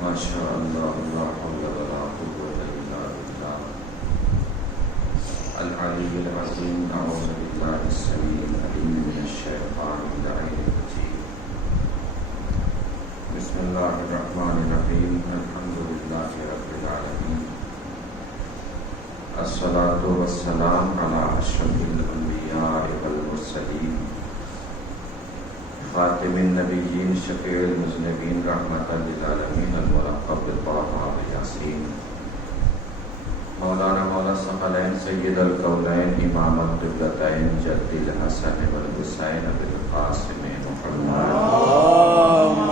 ماشاء اللہ لا حول ولا قوة الا باللہ العلی العظیم اعوذ باللہ السمیع العلیم من الشیطان اللعین الرجیم بسم اللہ الرحمن الرحیم الحمد للہ رب العالمین الصلاة والسلام علی اشرف الانبیاء والمرسلین خاتم النبیین شفیع المذنبین رحمۃ للعالمین الملقب بطه یاسین مولانا مولا ثقلین سید الکونین امام القبلتین جد الحسن والحسین بالقاسم محمد اللهم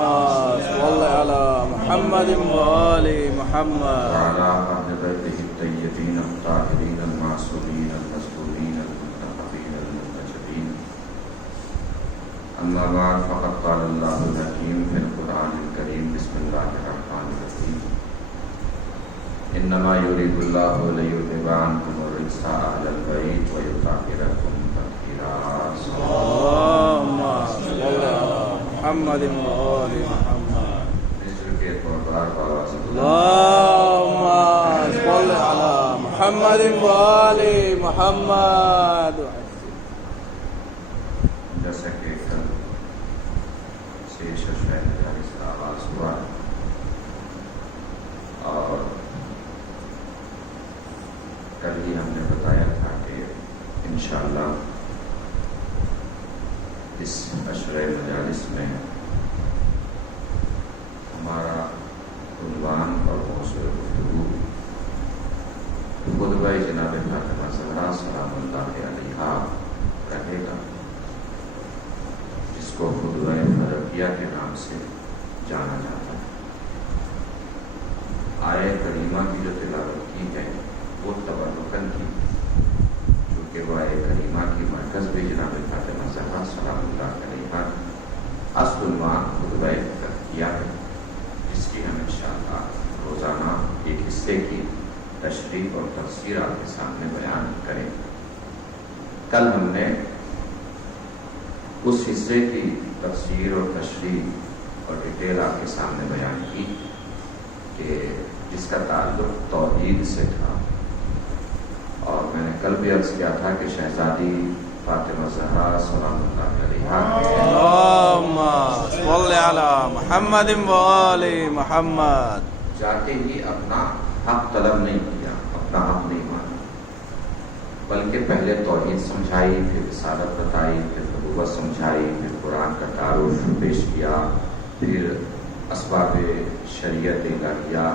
صل على محمد وآل محمد وعلى اہل بیتہ الطیبین الطاہرین المعصومین المظلومین المنتخبین المنتجبین اما بعد فقد قال اللہ الحکیم فی القرآن الکریم بسم اللہ الرحمن الرحیم انما یرید اللہ لیذھب عنکم الرجس اہل البیت ویطہرکم تطہیرا اللهم صل على محمد وآل محمد مصر کے طور بار اللهم صل على محمد وآل محمد. جیسا کہ کل سے ششوین مجالس کا آغاز ہوا اور کل ہی ہم نے بتایا تھا کہ انشاءاللہ اس عشرہ مجالس میں ہمارا عنوان اور موضوع گفتگو خطبہ جناب فاطمہ زہرا سلام اللہ علیہا رہے گا، جس کو خطبہ فرقیہ کے نام سے جانا جاتا ہے. آیت کریمہ کی جو تلاوت کی ہے وہ تبرکاً کی، چونکہ وہ آیت کریمہ کی مرکز بھی جناب فاطمہ زہرا سلام اللہ علیہا اصل عنوان خطبہ فرقیہ ہے، جس کی ہم انشاءاللہ روزانہ ایک حصے کی تشریح اور تفسیر آپ کے سامنے بیان کریں. کل ہم نے اس حصے کی تفسیر اور تشریح اور ڈیٹیل آپ کے سامنے بیان کی کہ جس کا تعلق توحید سے تھا، اور میں نے کل بھی عرض کیا تھا کہ شہزادی فاطمہ زہرا سلام اللہ علیہا اللهم صل على محمد وآل محمد جاتے ہی اپنا حق طلب نہیں کیا، اپنا حق نہیں مانا، بلکہ پہلے توحید سمجھائی، پھر رسالت بتائی، پھر نبوت سمجھائی، پھر قرآن کا تعارف پیش کیا، پھر اسباب شریعت الہیہ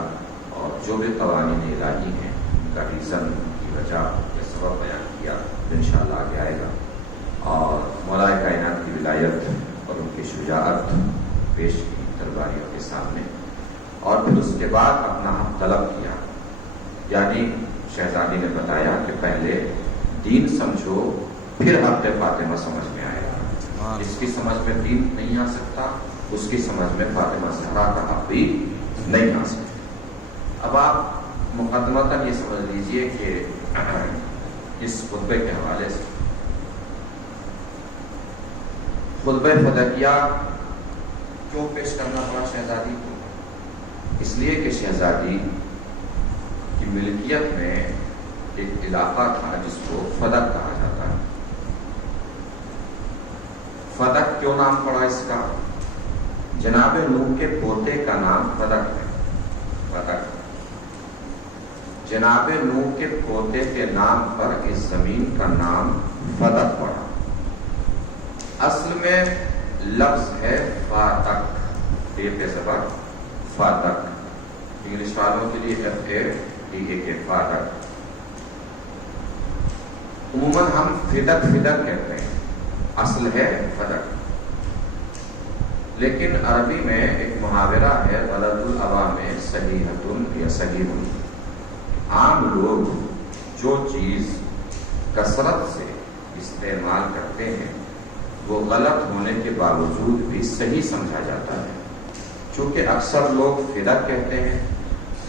اور جو بھی قوانین الہی ہیں ان کا ریزن کی وجہ یا سبب بیان کیا، انشاءاللہ آگے آئے گا، اور مولا کائنات کی ولایت اور ان کی شجاعت پیش کی درباریوں کے سامنے، اور پھر اس کے بعد اپنا حق طلب کیا. یعنی شہزادی نے بتایا کہ پہلے دین سمجھو پھر حق فاطمہ سمجھ میں آئے گا. اس کی سمجھ میں دین نہیں آ سکتا، اس کی سمجھ میں فاطمہ زہرا کا حق بھی نہیں آ سکتا. اب آپ مقدمتاً یہ سمجھ لیجئے کہ اس خطبے کے حوالے سے خطبہ فدقیہ کیوں پیش کرنا پڑا شہزادی کو؟ اس لیے کہ شہزادی کی ملکیت میں ایک علاقہ تھا جس کو فدق کہا جاتا ہے. فدق کیوں نام پڑا اس کا؟ جناب نوح کے پوتے کا نام فدق ہے. فدق جناب نوح کے پوتے کے نام پر اس زمین کا نام فدق پڑا. اصل میں لفظ ہے فاتق، کے زبر فاتق، انگلش والوں کے لیے FATK فاتق. عموماً ہم فدق کہتے ہیں، اصل ہے فدق. لیکن عربی میں ایک محاورہ ہے غلط العوام صحیحۃ یا صحیح. عام لوگ جو چیز کثرت سے استعمال کرتے ہیں وہ غلط ہونے کے باوجود بھی صحیح سمجھا جاتا ہے. چونکہ اکثر لوگ فدق کہتے ہیں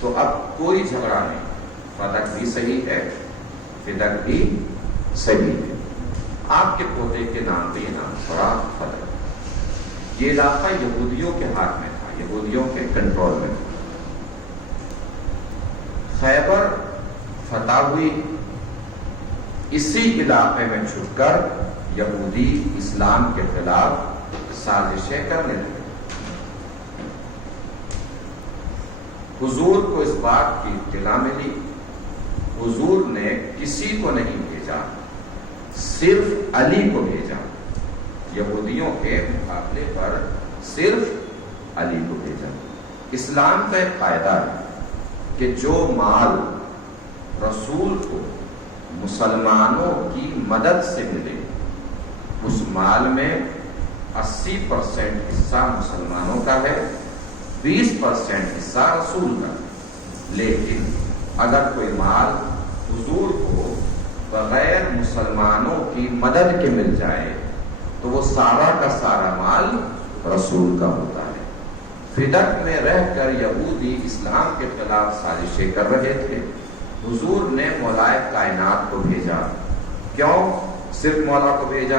تو اب کوئی جھگڑا نہیں، فدق بھی صحیح ہے، فدق بھی صحیح ہے. آپ کے پوتے کے نام پہ یہ نام پڑا فدق. یہ علاقہ یہودیوں کے ہاتھ میں تھا، یہودیوں کے کنٹرول میں تھا. خیبر فتح ہوئی، اسی علاقے میں چھپ کر یہودی اسلام کے خلاف سازشیں کرنے لگے۔ حضور کو اس بات کی اطلاع ملی، حضور نے کسی کو نہیں بھیجا، صرف علی کو بھیجا، یہودیوں کے مقابلے پر صرف علی کو بھیجا۔ اسلام کا ایک قاعدہ ہے کہ جو مال رسول کو مسلمانوں کی مدد سے ملے اس مال میں 80% حصہ مسلمانوں کا ہے، 20% حصہ رسول کا۔ لیکن اگر کوئی مال حضور کو بغیر مسلمانوں کی مدد کے مل جائے تو وہ سارا کا سارا مال رسول کا ہوتا ہے۔ فدق میں رہ کر یہودی اسلام کے خلاف سازشیں کر رہے تھے، حضور نے مولائے کائنات کو بھیجا۔ کیوں صرف مولا کو بھیجا؟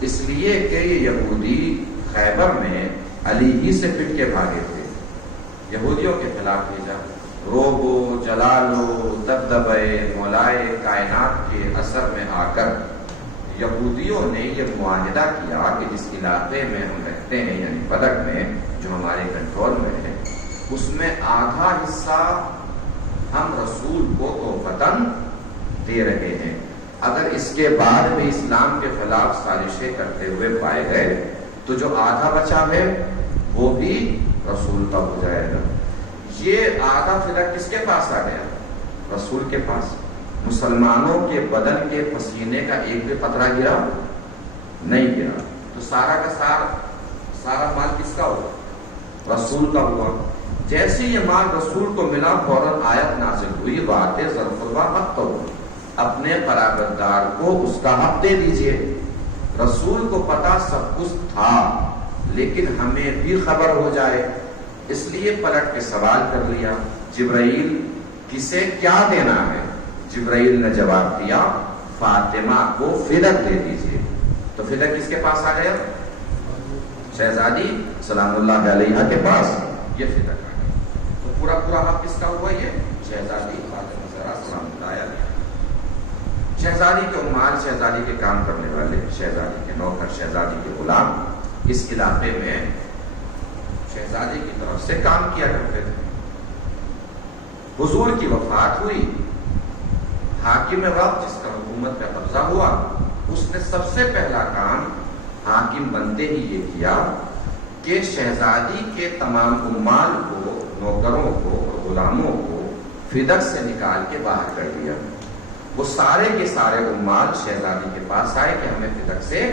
اس لیے کہ یہ یہودی خیبر میں علی ہی سے پٹ کے بھاگے تھے، یہودیوں کے خلاف بھیجا۔ روبو جلالو دبدبے مولائے کائنات کے اثر میں آ کر یہودیوں نے یہ معاہدہ کیا کہ جس علاقے میں ہم رہتے ہیں یعنی فدق میں جو ہمارے کنٹرول میں ہے، اس میں آدھا حصہ ہم رسول کو توفتاً دے رہے ہیں، اگر اس کے بعد بھی اسلام کے خلاف سازشیں کرتے ہوئے پائے گئے تو جو آدھا بچا ہے وہ بھی رسول کا ہو جائے گا۔ یہ آدھا فدق کس کے پاس آ گیا؟ رسول کے پاس۔ مسلمانوں کے بدن کے پسینے کا ایک بھی قطرہ گرا نہیں گرا، تو سارا کا سارا مال کس کا ہوا؟ رسول کا ہوا۔ جیسے یہ مال رسول کو ملا فوراً آیت نازل ہوئی، وَآتِ ذَا الْقُرْبَىٰ حَقَّهُ، اپنے قرابت دار کو اس کا حق دے دیجئے۔ رسول کو پتا سب کچھ تھا لیکن ہمیں بھی خبر ہو جائے، اس لیے پلٹ کے سوال کر لیا، جبرائیل کسے کیا دینا ہے؟ جبرائیل نے جواب دیا، فاطمہ کو فدق دے دیجئے۔ تو فدق کس کے پاس آ گیا؟ شہزادی سلام اللہ علیہ کے پاس یہ فدق آ گیا۔ تو پورا حق کس کا ہوا؟ یہ شہزادی فاطمہ زہرا سلام اللہ علیہ۔ شہزادی کے عمال، شہزادی کے کام کرنے والے، شہزادی کے نوکر، شہزادی کے غلام اس علاقے میں شہزادی کی طرف سے کام کیا کرتے تھے۔ حضور کی وفات ہوئی، حاکم وقت جس کا حکومت پہ قبضہ ہوا، اس نے سب سے پہلا کام حاکم بنتے ہی یہ کیا کہ شہزادی کے تمام عمال کو، نوکروں کو اور غلاموں کو فدق سے نکال کے باہر کر دیا۔ وہ سارے کے سارے عمال شہزادی کے پاس آئے کہ ہمیں فدق سے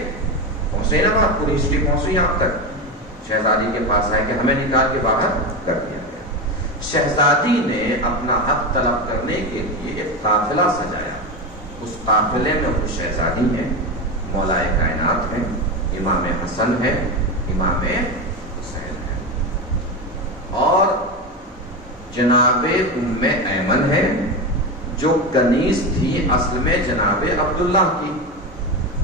پہنچے نا، بات پوری ہسٹری پہنچی یہاں تک، شہزادی کے پاس آئے کہ ہمیں نکال کے باہر کر دیا گیا۔ شہزادی نے اپنا حق طلب کرنے کے لیے ایک قافلہ سجایا، اس قافلے میں وہ شہزادی ہیں، مولائے کائنات ہیں، امام حسن ہے، امام حسین ہے، اور جناب ام ایمن ہے جو کنیز تھی اصل میں جناب عبداللہ کی۔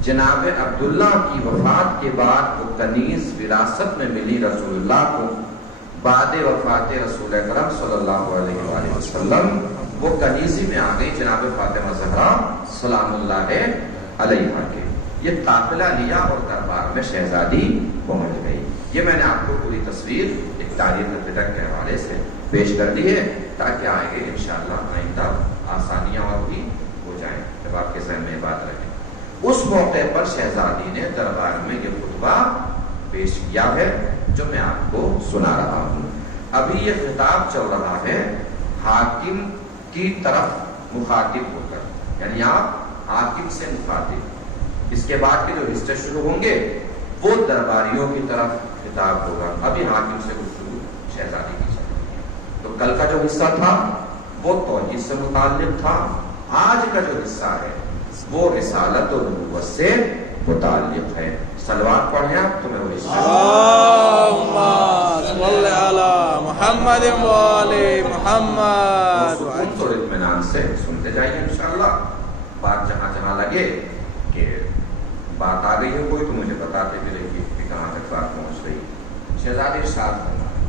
جناب عبداللہ کی وفات کے بعد وہ کنیز وراثت میں ملی رسول اللہ کو۔ بعد وفات رسول اکرم صلی اللہ علیہ وآلہ وسلم وہ کنیزی میں آ گئی جناب فاطمہ زہرا سلام اللہ علیہ کے۔ یہ قافلہ لیا اور دربار میں شہزادی پہنچ گئی۔ یہ میں نے آپ کو پوری تصویر ایک تاریخ فدق کے حوالے سے پیش کر دی ہے تاکہ آگے انشاءاللہ آئندہ آسانیاں اور بھی ہو جائیں جب آپ کے ذہن میں بات رکھیں۔ اس موقع پر شہزادی نے دربار میں یہ خطبہ پیش کیا ہے جو میں آپ کو سنا رہا ہوں۔ ابھی یہ خطاب چل رہا ہے حاکم کی طرف مخاطب ہو کر، یعنی آپ حاکم سے مخاطب۔ اس کے بعد کے جو حصے شروع ہوں گے وہ درباریوں کی طرف خطاب ہوگا۔ ابھی حاکم سے گفتگو شہزادی کی چل رہی ہے۔ تو کل کا جو حصہ تھا وہ توحید سے متعلق تھا، آج کا جو حصہ ہے وہ رسالت اور نبوت سے متعلق ہے۔ صلوات پڑھیں آپ تو میں وہ اللہم صل علی محمد و آل محمد۔ سکون اور اطمینان سے سنتے جائیے انشاءاللہ۔ بات جہاں جہاں لگے کہ بات آ گئی ہے کوئی تو مجھے بتاتے بھی رہیے کہ کہاں تک بات پہنچ گئی۔ شہزادی ارشاد فرمائے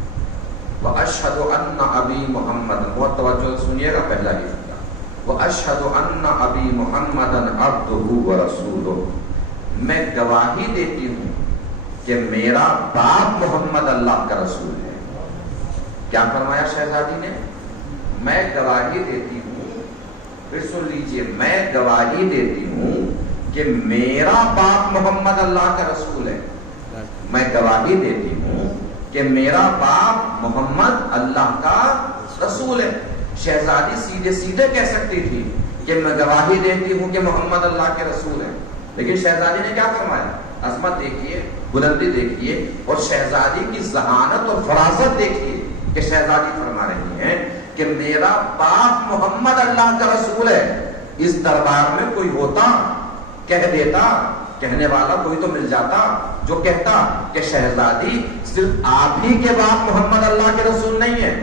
وَأَشْهَدُ أَنَّ أَبِي مُحَمَّدًا، بہت توجہ سنیے گا پہلا ہی جملہ، وَأَشْهَدُ أَنَّ أَبِي مُحَمَّدًا عَبْدُهُ وَرَسُولُهُ، میں گواہی دیتی ہوں کہ میرا باپ محمد اللہ کا رسول ہے۔ کیا فرمایا شہزادی نے؟ میں گواہی دیتی ہوں، پھر سن لیجئے، میں گواہی دیتی ہوں کہ میرا باپ محمد اللہ کا رسول ہے۔ میں گواہی دیتی ہوں کہ میرا باپ محمد اللہ کا رسول ہے۔ شہزادی سیدھے سیدھے کہہ سکتی تھی کہ میں گواہی دیتی ہوں کہ محمد اللہ کے رسول ہے، لیکن شہزادی نے کیا فرمایا؟ عظمت دیکھیے، بلندی دیکھیے، اور شہزادی کی ذہانت اور فراست دیکھیے کہ شہزادی فرما رہی ہیں کہ میرا باپ محمد اللہ کا رسول ہے۔ اس دربار میں کوئی ہوتا کہہ دیتا، کہنے والا کوئی تو مل جاتا جو کہتا کہ شہزادی صرف آپ ہی کے باپ محمد اللہ کے رسول نہیں ہے،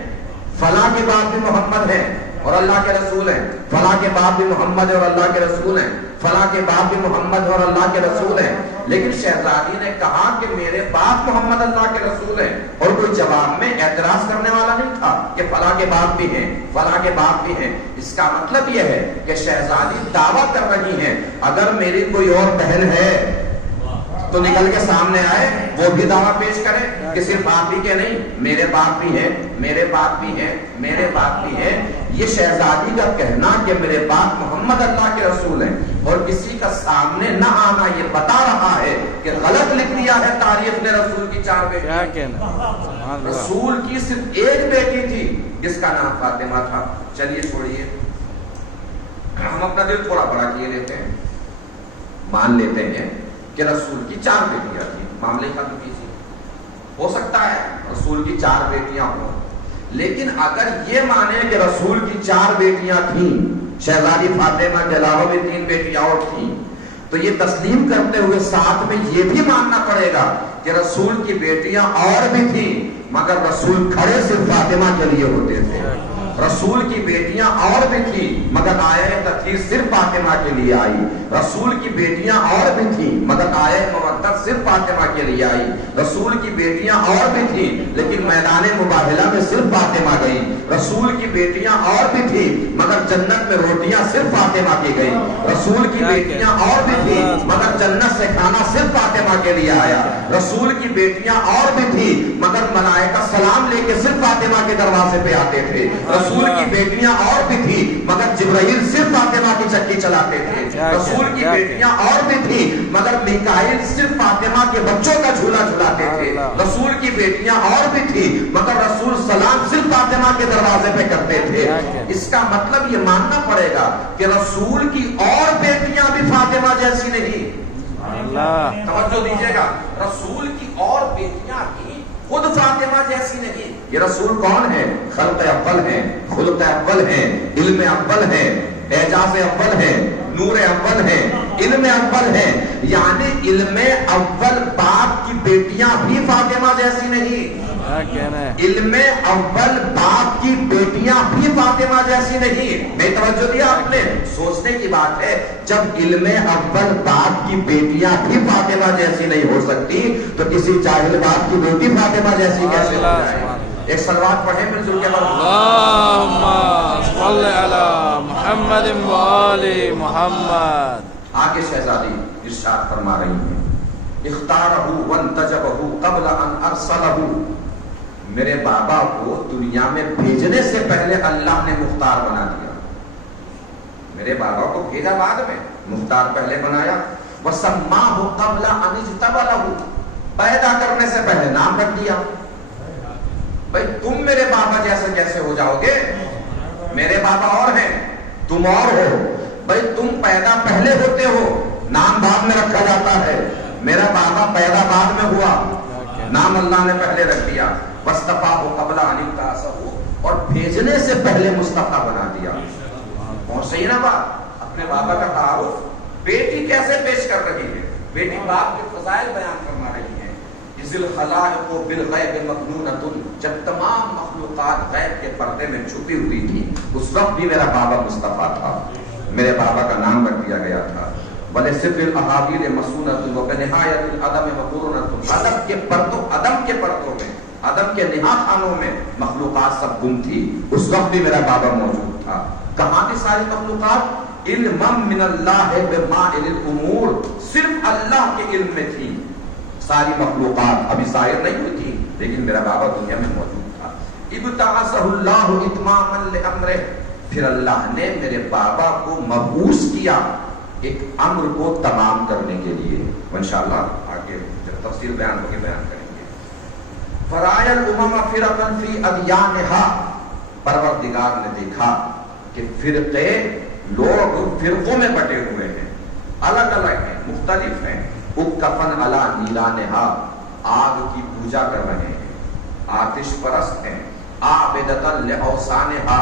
فلاں کے باپ بھی محمد ہیں اور اللہ کے رسول ہیں، فلاں کے باپ بھی محمد ہے اور اللہ کے رسول ہیں، فلاں کے باپ بھی محمد اور اللہ کے رسول ہیں۔ لیکن شہزادی نے کہا کہ میرے باپ محمد اللہ کے رسول ہیں، اور کوئی جواب میں اعتراض کرنے والا نہیں تھا کہ فلاں کے باپ بھی ہیں، فلاں کے باپ بھی ہیں۔ اس کا مطلب یہ ہے کہ شہزادی دعویٰ کر رہی ہیں اگر میری کوئی اور بہن ہے تو نکل کے سامنے آئے، وہ بھی دعویٰ پیش کرے کہ صرف آپ ہی کے نہیں، میرے باپ بھی ہیں، میرے باپ بھی ہیں، میرے باپ بھی ہیں۔ یہ شہزادی کا کہنا کہ میرے باپ محمد اللہ کے رسول ہیں اور کسی کا سامنے نہ آنا یہ بتا رہا ہے کہ غلط لکھ دیا ہے تاریخ نے رسول کی 4 بیٹیاں۔ رسول کی صرف ایک بیٹی تھی جس کا نام فاطمہ تھا۔ چلیے چھوڑیے، ہم اپنا دل تھوڑا بڑا کیے لیتے ہیں، مان لیتے ہیں کہ رسول کی 4 بیٹیاں تھیں، معاملے ختم کیجیے۔ ہو سکتا ہے رسول کی 4 بیٹیاں ہوں، لیکن اگر یہ مانے کہ رسول کی 4 بیٹیاں تھیں، شہزادی فاطمہ کے علاوہ بھی 3 بیٹیاں اور تھیں، تو یہ تسلیم کرتے ہوئے ساتھ میں یہ بھی ماننا پڑے گا کہ رسول کی بیٹیاں اور بھی تھیں، مگر رسول کھڑے صرف فاطمہ کے لیے ہوتے تھے۔ رسول کی بیٹیاں اور بھی تھیں مگر آیت تطہیر صرف فاطمہ کے لیے آئی۔ رسول کی بیٹیاں اور بھی تھیں مگر آیت مودت صرف فاطمہ کے لیے آئی۔ رسول کی بیٹیاں اور بھی تھیں لیکن میدان مباہلہ میں صرف فاطمہ گئی۔ رسول کی بیٹیاں اور بھی تھیں مگر جنت میں روٹیاں صرف فاطمہ کی گئی۔ رسول کی بیٹیاں اور بھی تھیں مگر جنت سے کھانا صرف فاطمہ کے لیے آیا۔ رسول کی بیٹیاں اور بھی تھیں مگر ملائکہ سلام لے کے صرف فاطمہ کے دروازے پہ آتے تھے۔ رسول کی بیٹیاں اور بھی تھی مگر جبرائیل صرف فاطمہ کی چکی چلاتے تھے۔ رسول کی بیٹیاں اور بھی تھی مگر میکائیل صرف فاطمہ کے بچوں کا جھولا جھلاتے تھے۔ رسول کی بیٹیاں اور بھی تھی مگر رسول سلام صرف فاطمہ کے دروازے پہ کرتے تھے۔ اس کا مطلب یہ ماننا پڑے گا کہ رسول کی اور بیٹیاں بھی فاطمہ جیسی نہیں۔ توجہ دیجیے گا، رسول کی اور بیٹیاں بھی خود فاطمہ جیسی نہیں۔ یہ رسول کون ہے؟ خلق اول ہیں، خلق اول ہیں، علم اول ہیں، اعجاز اول ہیں، نور اول ہیں، علم اول ہیں، یعنی علم اول باپ کی بیٹیاں بھی فاطمہ جیسی نہیں۔ علم اول باپ کی بیٹیاں بھی فاطمہ جیسی نہیں۔ نہیں توجہ دیا آپ نے؟ سوچنے کی بات ہے، جب علم اول باپ کی بیٹیاں بھی فاطمہ جیسی نہیں ہو سکتی تو کسی جاہل باپ کی بیٹی فاطمہ جیسی کیسے ہو جائے؟ ایک صلوات پڑھیں مل جل کے اللہم صلی علی محمد و آل محمد۔ آگے شہزادی ارشاد فرما رہی ہیں، اختارہ وانتجبہ قبل ان ارسلہ، میرے بابا کو دنیا میں بھیجنے سے پہلے اللہ نے مختار بنا دیا۔ میرے بابا کو بھیجا بعد میں، مختار پہلے بنایا۔ وَسَمَّاهُ قَبْلَ أَنِ اجْتَبَلَهُ، پیدا کرنے سے پہلے نام رکھ دیا۔ بھئی تم میرے بابا جیسے کیسے ہو جاؤ گے؟ میرے بابا اور ہیں، تم اور ہو۔ بھئی تم پیدا پہلے ہوتے ہو، نام بعد میں رکھا جاتا ہے۔ میرا بابا پیدا بعد میں ہوا، نام اللہ نے پہلے رکھ دیا۔ وَاسْتَفَاهُ قَبْلَ أَنِ ابْتَعَثَهُ، اور بھیجنے سے پہلے مصطفیٰ بنا دیا۔ اور صحیح نا بات؟ اپنے بابا کا تعارف بیٹی کیسے پیش کر رہی ہے؟ بیٹی باپ کے فضائل بیان فرما رہی ہے۔ اِذِ الْخَلَائِقُ بِالْغَيْبِ مَكْنُونَةٌ، جب تمام مخلوقات غیب کے پردے میں چھپی ہوئی تھی اس وقت بھی میرا بابا مصطفیٰ تھا، میرے بابا کا نام رکھ دیا گیا تھا۔ وَلِسِرِّ الْأَحَابِيلِ مَصُونَةٌ وَبِنِهَایَةِ الْعَدَمِ مَقْرُونَةٌ، عدم کے پردوں میں عدم کے نہا خانوں میں مخلوقات سب گم تھی، اس وقت بھی میرا بابا موجود تھا۔ کہاں تھی ساری مخلوقات؟ علم من اللہ بمائل الامور، صرف اللہ کے علم میں تھی ساری مخلوقات، ابھی ظاہر نہیں ہوئی تھی، لیکن میرا بابا دنیا میں موجود تھا۔ ابتعثہ اللہ اتماما لامرہ، پھر اللہ نے میرے بابا کو مبعوث کیا ایک امر کو تمام کرنے کے لیے۔ انشاءاللہ آگے جب تفصیل بیان ہوگی بیان کریں گے۔ فرائے الامم فرقا فی ادیانہا، پروردگار نے دیکھا کہ فرقے، لوگ فرقوں میں بٹے ہوئے ہیں، الگ الگ ہیں، مختلف ہیں۔ اکفن علی نیلانہا، آگ کی پوجا کر رہے ہیں، آتش پرست ہیں۔ عابدتا لاوثانہا،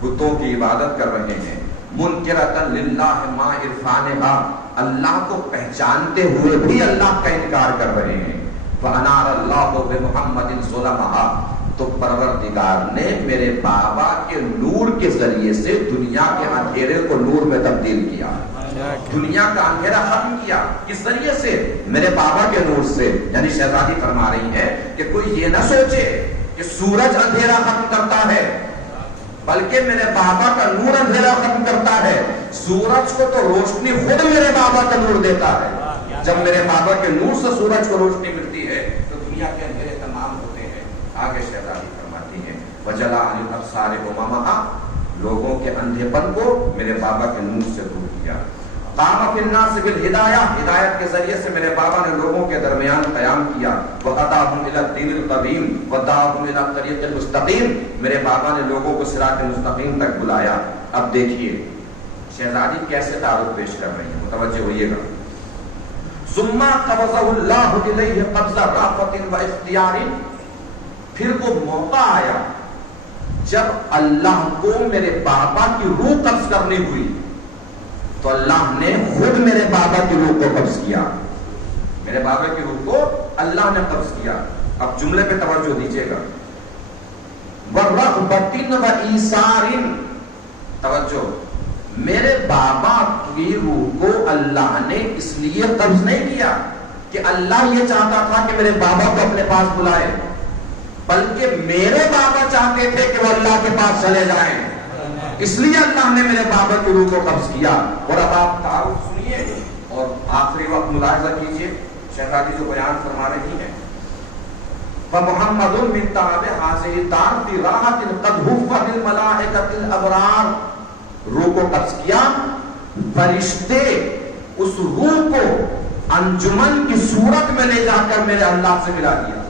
بتوں کی عبادت کر رہے ہیں۔ منکرتا للہ ما عرفانہا، اللہ کو پہچانتے ہوئے بھی اللہ کا انکار کر رہے ہیں۔ فانار اللہ بمحمد ظلمہا، تو پروردگار نے میرے بابا کے نور کے ذریعے سے دنیا کے اندھیرے کو نور میں تبدیل کیا، دنیا کا اندھیرا ختم کیا۔ کس ذریعے سے؟ میرے بابا کے نور سے۔ یعنی شہزادی فرما رہی ہے کہ کوئی یہ نہ سوچے کہ سورج اندھیرا ختم کرتا ہے، بلکہ میرے بابا کا نور اندھیرا ختم کرتا ہے۔ سورج کو تو روشنی خود میرے بابا کا نور دیتا ہے۔ جب میرے بابا کے نور سے سورج کو روشنی ملتی ہے تو دنیا کے اندھیرے تمام ہوتے ہیں۔ آگے شہزادی فرماتی ہیں وجلا عن الابصار غمامہا، لوگوں کے اندھے پن کو میرے بابا کے نور سے دور کیا۔ قام فی الناس بالہدایہ، ہدایت کے ذریعے سے میرے بابا نے لوگوں کے درمیان قیام کیا۔ وہداہم الی الدین القویم ودعاہم الی الطریق المستقیم، میرے بابا نے لوگوں کو صراط مستقیم تک بلایا۔ اب دیکھیے شہزادی کیسے تعارف پیش کر رہی ہیں، متوجہ ہوئیے گا۔ ثم قبضہ اللہ الیہ قبضہ رأفت و اختیار، پھر وہ موقع آیا جب اللہ کو میرے بابا کی روح قبض کرنی ہوئی تو اللہ نے خود میرے بابا کی روح کو قبض کیا، میرے بابا کی روح کو اللہ نے قبض کیا۔ اب جملے پہ توجہ دیجیے گا۔ وَرَغْبَةٍ وَإِيثَارٍ، توجہ، میرے بابا کی روح کو اللہ نے اس لیے قبض نہیں کیا کہ اللہ یہ چاہتا تھا کہ میرے بابا کو اپنے پاس بلائے، بلکہ میرے بابا چاہتے تھے کہ وہ اللہ کے پاس چلے جائیں، اس لیے اللہ نے میرے بابا کی روح کو قبض کیا۔ اور اب آپ تعارف سنیے اور آخری وقت ملاحظہ کیجیے شہزادی جو بیان فرما رہی ہیں۔ فَمُحَمَّدٌ مِّن تَعَبِ حَاضِرِ دَارِ بِرَاحَةٍ قَدْ حُفَّ بِالْمَلَائِكَةِ الْأَبْرَارِ، روح کو قبض کیا، فرشتے اس روح کو انجمن کی صورت میں لے جا کر میرے اللہ سے ملا دیا۔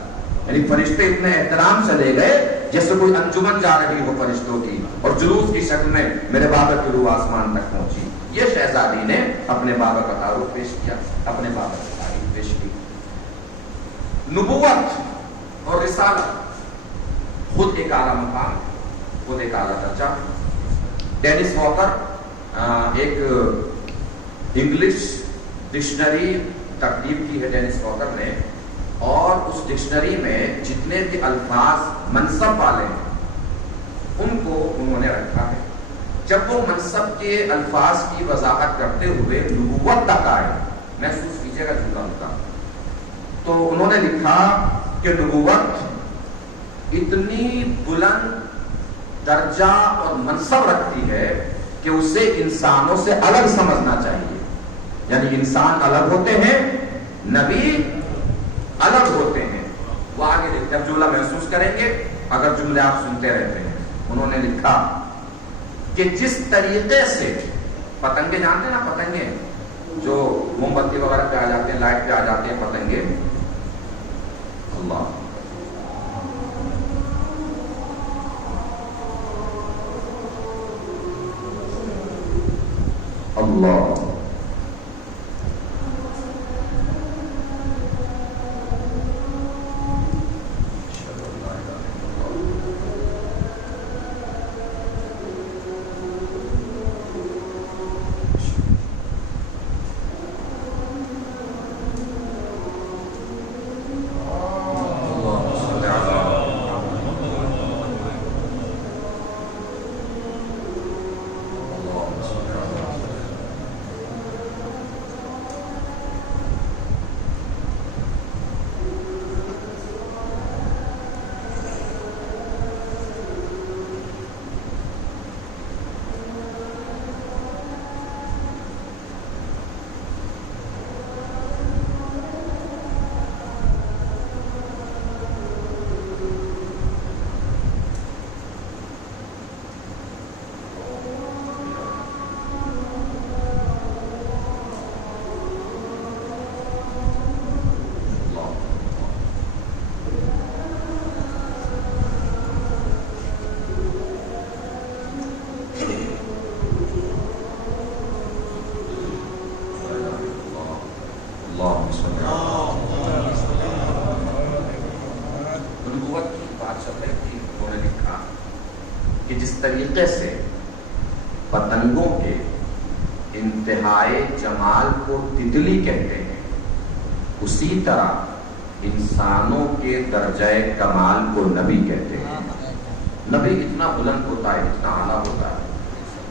یعنی فرشتے اتنے احترام سے لے گئے جیسے کوئی انجمن جا رہی ہو فرشتوں کی، اور جلوس کی شکل میں میرے بابا کی روح آسمان تک پہنچی۔ یہ شہزادی نے اپنے بابا کا تعارف پیش کیا، اپنے بابا کی تعریف پیش کی۔ نبوت اور رسالت خود ایک اعلیٰ مقام، خود ایک اعلیٰ درجہ۔ ڈینس واکر ایک انگلش ڈکشنری ترتیب کی ہے ڈینس واکر نے، اور اس ڈکشنری میں جتنے بھی الفاظ منصب والے ہیں ان کو انہوں نے رکھا ہے۔ جب وہ منصب کے الفاظ کی وضاحت کرتے ہوئے نبوت تک آئے، محسوس کیجیے گا جملہ ہوتا، تو انہوں نے لکھا کہ نبوت اتنی بلند درجہ اور منصب رکھتی ہے کہ اسے انسانوں سے الگ سمجھنا چاہیے۔ یعنی انسان الگ ہوتے ہیں، نبی الگ ہوتے ہیں۔ وہ آگے دیکھتے ہیں، جملہ محسوس کریں گے اگر جملے آپ سنتے رہتے ہیں۔ انہوں نے لکھا کہ جس طریقے سے پتنگے، جانتے ہیں نا پتنگے جو موم بتی وغیرہ پہ آ جاتے ہیں، لائٹ پہ آ جاتے ہیں پتنگے، اللہ اللہ کہ جس طریقے سے پتنگوں کے انتہائی جمال کو تتلی کہتے ہیں، اسی طرح انسانوں کے درجہ کمال کو نبی کہتے ہیں۔ نبی اتنا بلند ہوتا ہے، اتنا اعلیٰ ہوتا ہے،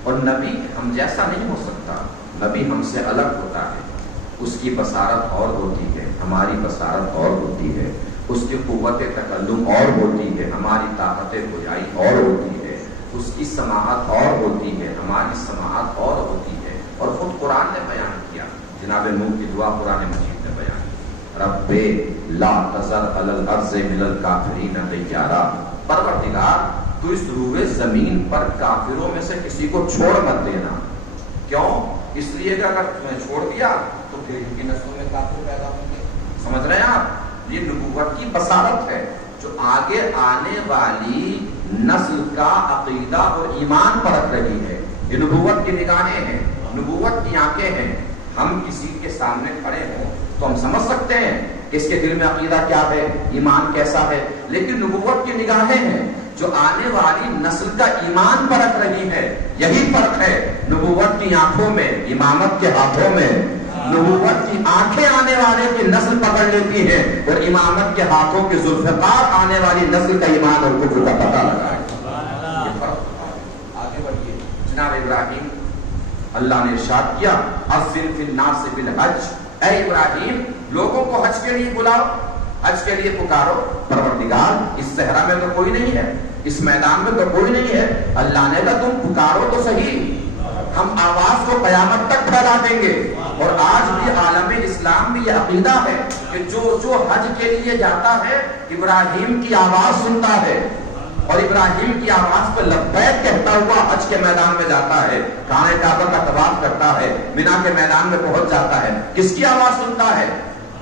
اور نبی ہم جیسا نہیں ہو سکتا، نبی ہم سے الگ ہوتا ہے۔ اس کی بصارت اور ہوتی ہے، ہماری بصارت اور ہوتی ہے، اس کی قوت تکلم اور ہوتی ہے، ہماری طاقت گویائی اور ہوتی ہے، اس کی سماعت اور ہوتی ہے، ہماری سماعت اور ہوتی ہے۔ اور خود قرآن نے بیان کیا، جناب نوح کی دعا قرآن مجید نے بیان کی، رب لا تذر علی الارض من الکافرین دیارا، پروردگار تو اس روئے زمین پر کافروں میں سے کسی کو چھوڑ مت دینا۔ کیوں؟ اس لیے کہ اگر تمہیں چھوڑ دیا تو پھر ان کی نسلوں میں کافر پیدا ہوں گے۔ سمجھ رہے ہیں آپ؟ یہ نبوت کی بصارت ہے جو آگے آنے والی نسل کا عقیدہ اور ایمان پرکھ رہی ہے۔ یہ نبوت کی نگاہیں ہیں، نبوت کی آنکھیں ہیں۔ ہم کسی کے سامنے کھڑے ہوں تو ہم سمجھ سکتے ہیں کہ اس کے دل میں عقیدہ کیا ہے، ایمان کیسا ہے، لیکن نبوت کی نگاہیں ہیں جو آنے والی نسل کا ایمان پرکھ رہی ہے۔ یہی فرق ہے نبوت کی آنکھوں میں، امامت کے ہاتھوں میں۔ نبوت کی آنکھیں آنے والے کی نسل پکڑ لیتی ہیں، اور امامت کے ہاتھوں کے ذوالفقار آنے والی نسل کا ایمان اور کفر کا پتہ لگائے۔ یہ فرق آگے بڑھیے۔ جناب ابراہیم، اللہ نے ارشاد کیا اذن فی الناس بالحج، اے ابراہیم لوگوں کو حج کے لیے بلاؤ، حج کے لیے پکارو۔ پروردگار اس صحرا میں تو کوئی نہیں ہے، اس میدان میں تو کوئی نہیں ہے، اللہ نے کہا تم پکارو تو صحیح، ہم آواز کو قیامت تک پھیلا دیں گے۔ اور آج بھی عالم اسلام میں یہ عقیدہ ہے کہ جو حج کے لیے جاتا ہے ابراہیم کی آواز سنتا ہے، اور ابراہیم کی آواز پہ لبیک کہتا ہوا حج کے میدان میں جاتا ہے، خانہ کعبہ کا طواف کرتا ہے، مینا کے میدان میں پہنچ جاتا ہے۔ کس کی آواز سنتا ہے؟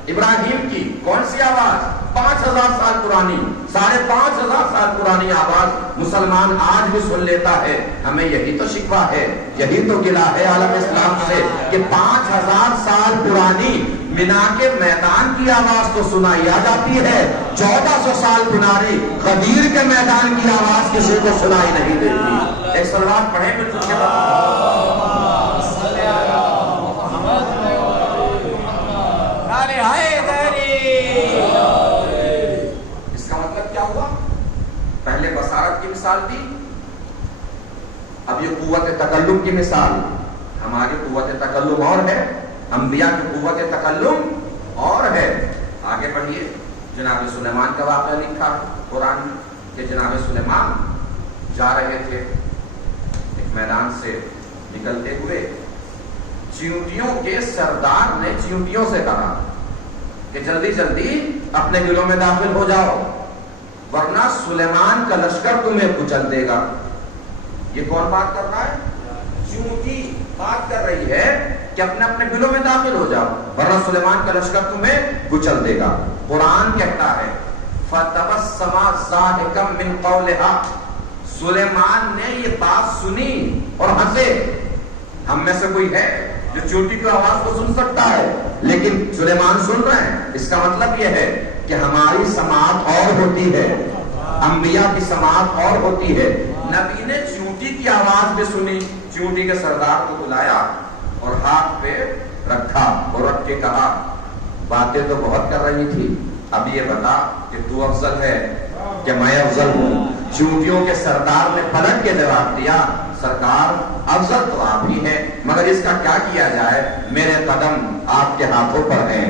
ابراہیم کی۔ کون سی آواز؟ 5000 سال پرانی، 5500 سال پرانی آواز مسلمان آج بھی سن لیتا ہے۔ ہمیں یہی تو شکوہ ہے، یہی تو گلہ ہے عالم اسلام سے کہ 5000 سال پرانی مینا کے میدان کی آواز تو سنائی آ جاتی ہے، 1400 سال پرانی غدیر کے میدان کی آواز کسی کو سنائی نہیں دیتی۔ ایک صلوات پڑھیں مل کر کے۔ اس کا مطلب کیا ہوا؟ پہلے بصارت کی مثال دی، اب یہ قوت تکلم کی مثال۔ ہماری قوت تکلم اور ہے، انبیاء کی قوت تکلم اور ہے۔ آگے بڑھیے۔ جناب سلیمان کا واقعہ لکھا قرآن میں کہ جناب سلیمان جا رہے تھے ایک میدان سے نکلتے ہوئے، چیونٹیوں کے سردار نے چیونٹیوں سے کہا کہ جلدی جلدی اپنے گلوں میں داخل ہو جاؤ ورنہ سلیمان کا لشکر تمہیں کچل دے گا۔ یہ کون بات کر رہا ہے؟ چیونٹی بات کر رہی ہے کہ اپنے اپنے گلوں میں داخل ہو جاؤ ورنہ سلیمان کا لشکر تمہیں کچل دے گا۔ قرآن کہتا ہے فَتَبَسَّمَ ضَاحِكًا مِّن قَوْلِهَا، سلیمان نے یہ بات سنی اور ہنسے۔ ہم میں سے کوئی ہے جو چونٹی کی آواز کو سن سکتا ہے، لیکن سلیمان سن رہے ہیں۔ اس کا مطلب یہ ہے کہ ہماری سماعت اور ہوتی ہے، انبیاء کی سماعت اور ہوتی ہے۔ نبی نے چونٹی کی آواز بھی سنی، چونٹی کے سردار کو بلایا اور ہاتھ پہ رکھا اور رکھ کے کہا باتیں تو بہت کر رہی تھی، اب یہ بتا کہ تو افضل ہے کہ میں افضل ہوں۔ چونٹیوں کے سردار نے پلٹ کے جواب دیا سرکار افضل تو آپ ہی ہیں، مگر اس کا کیا کیا جائے، میرے قدم آپ کے ہاتھوں پر ہیں،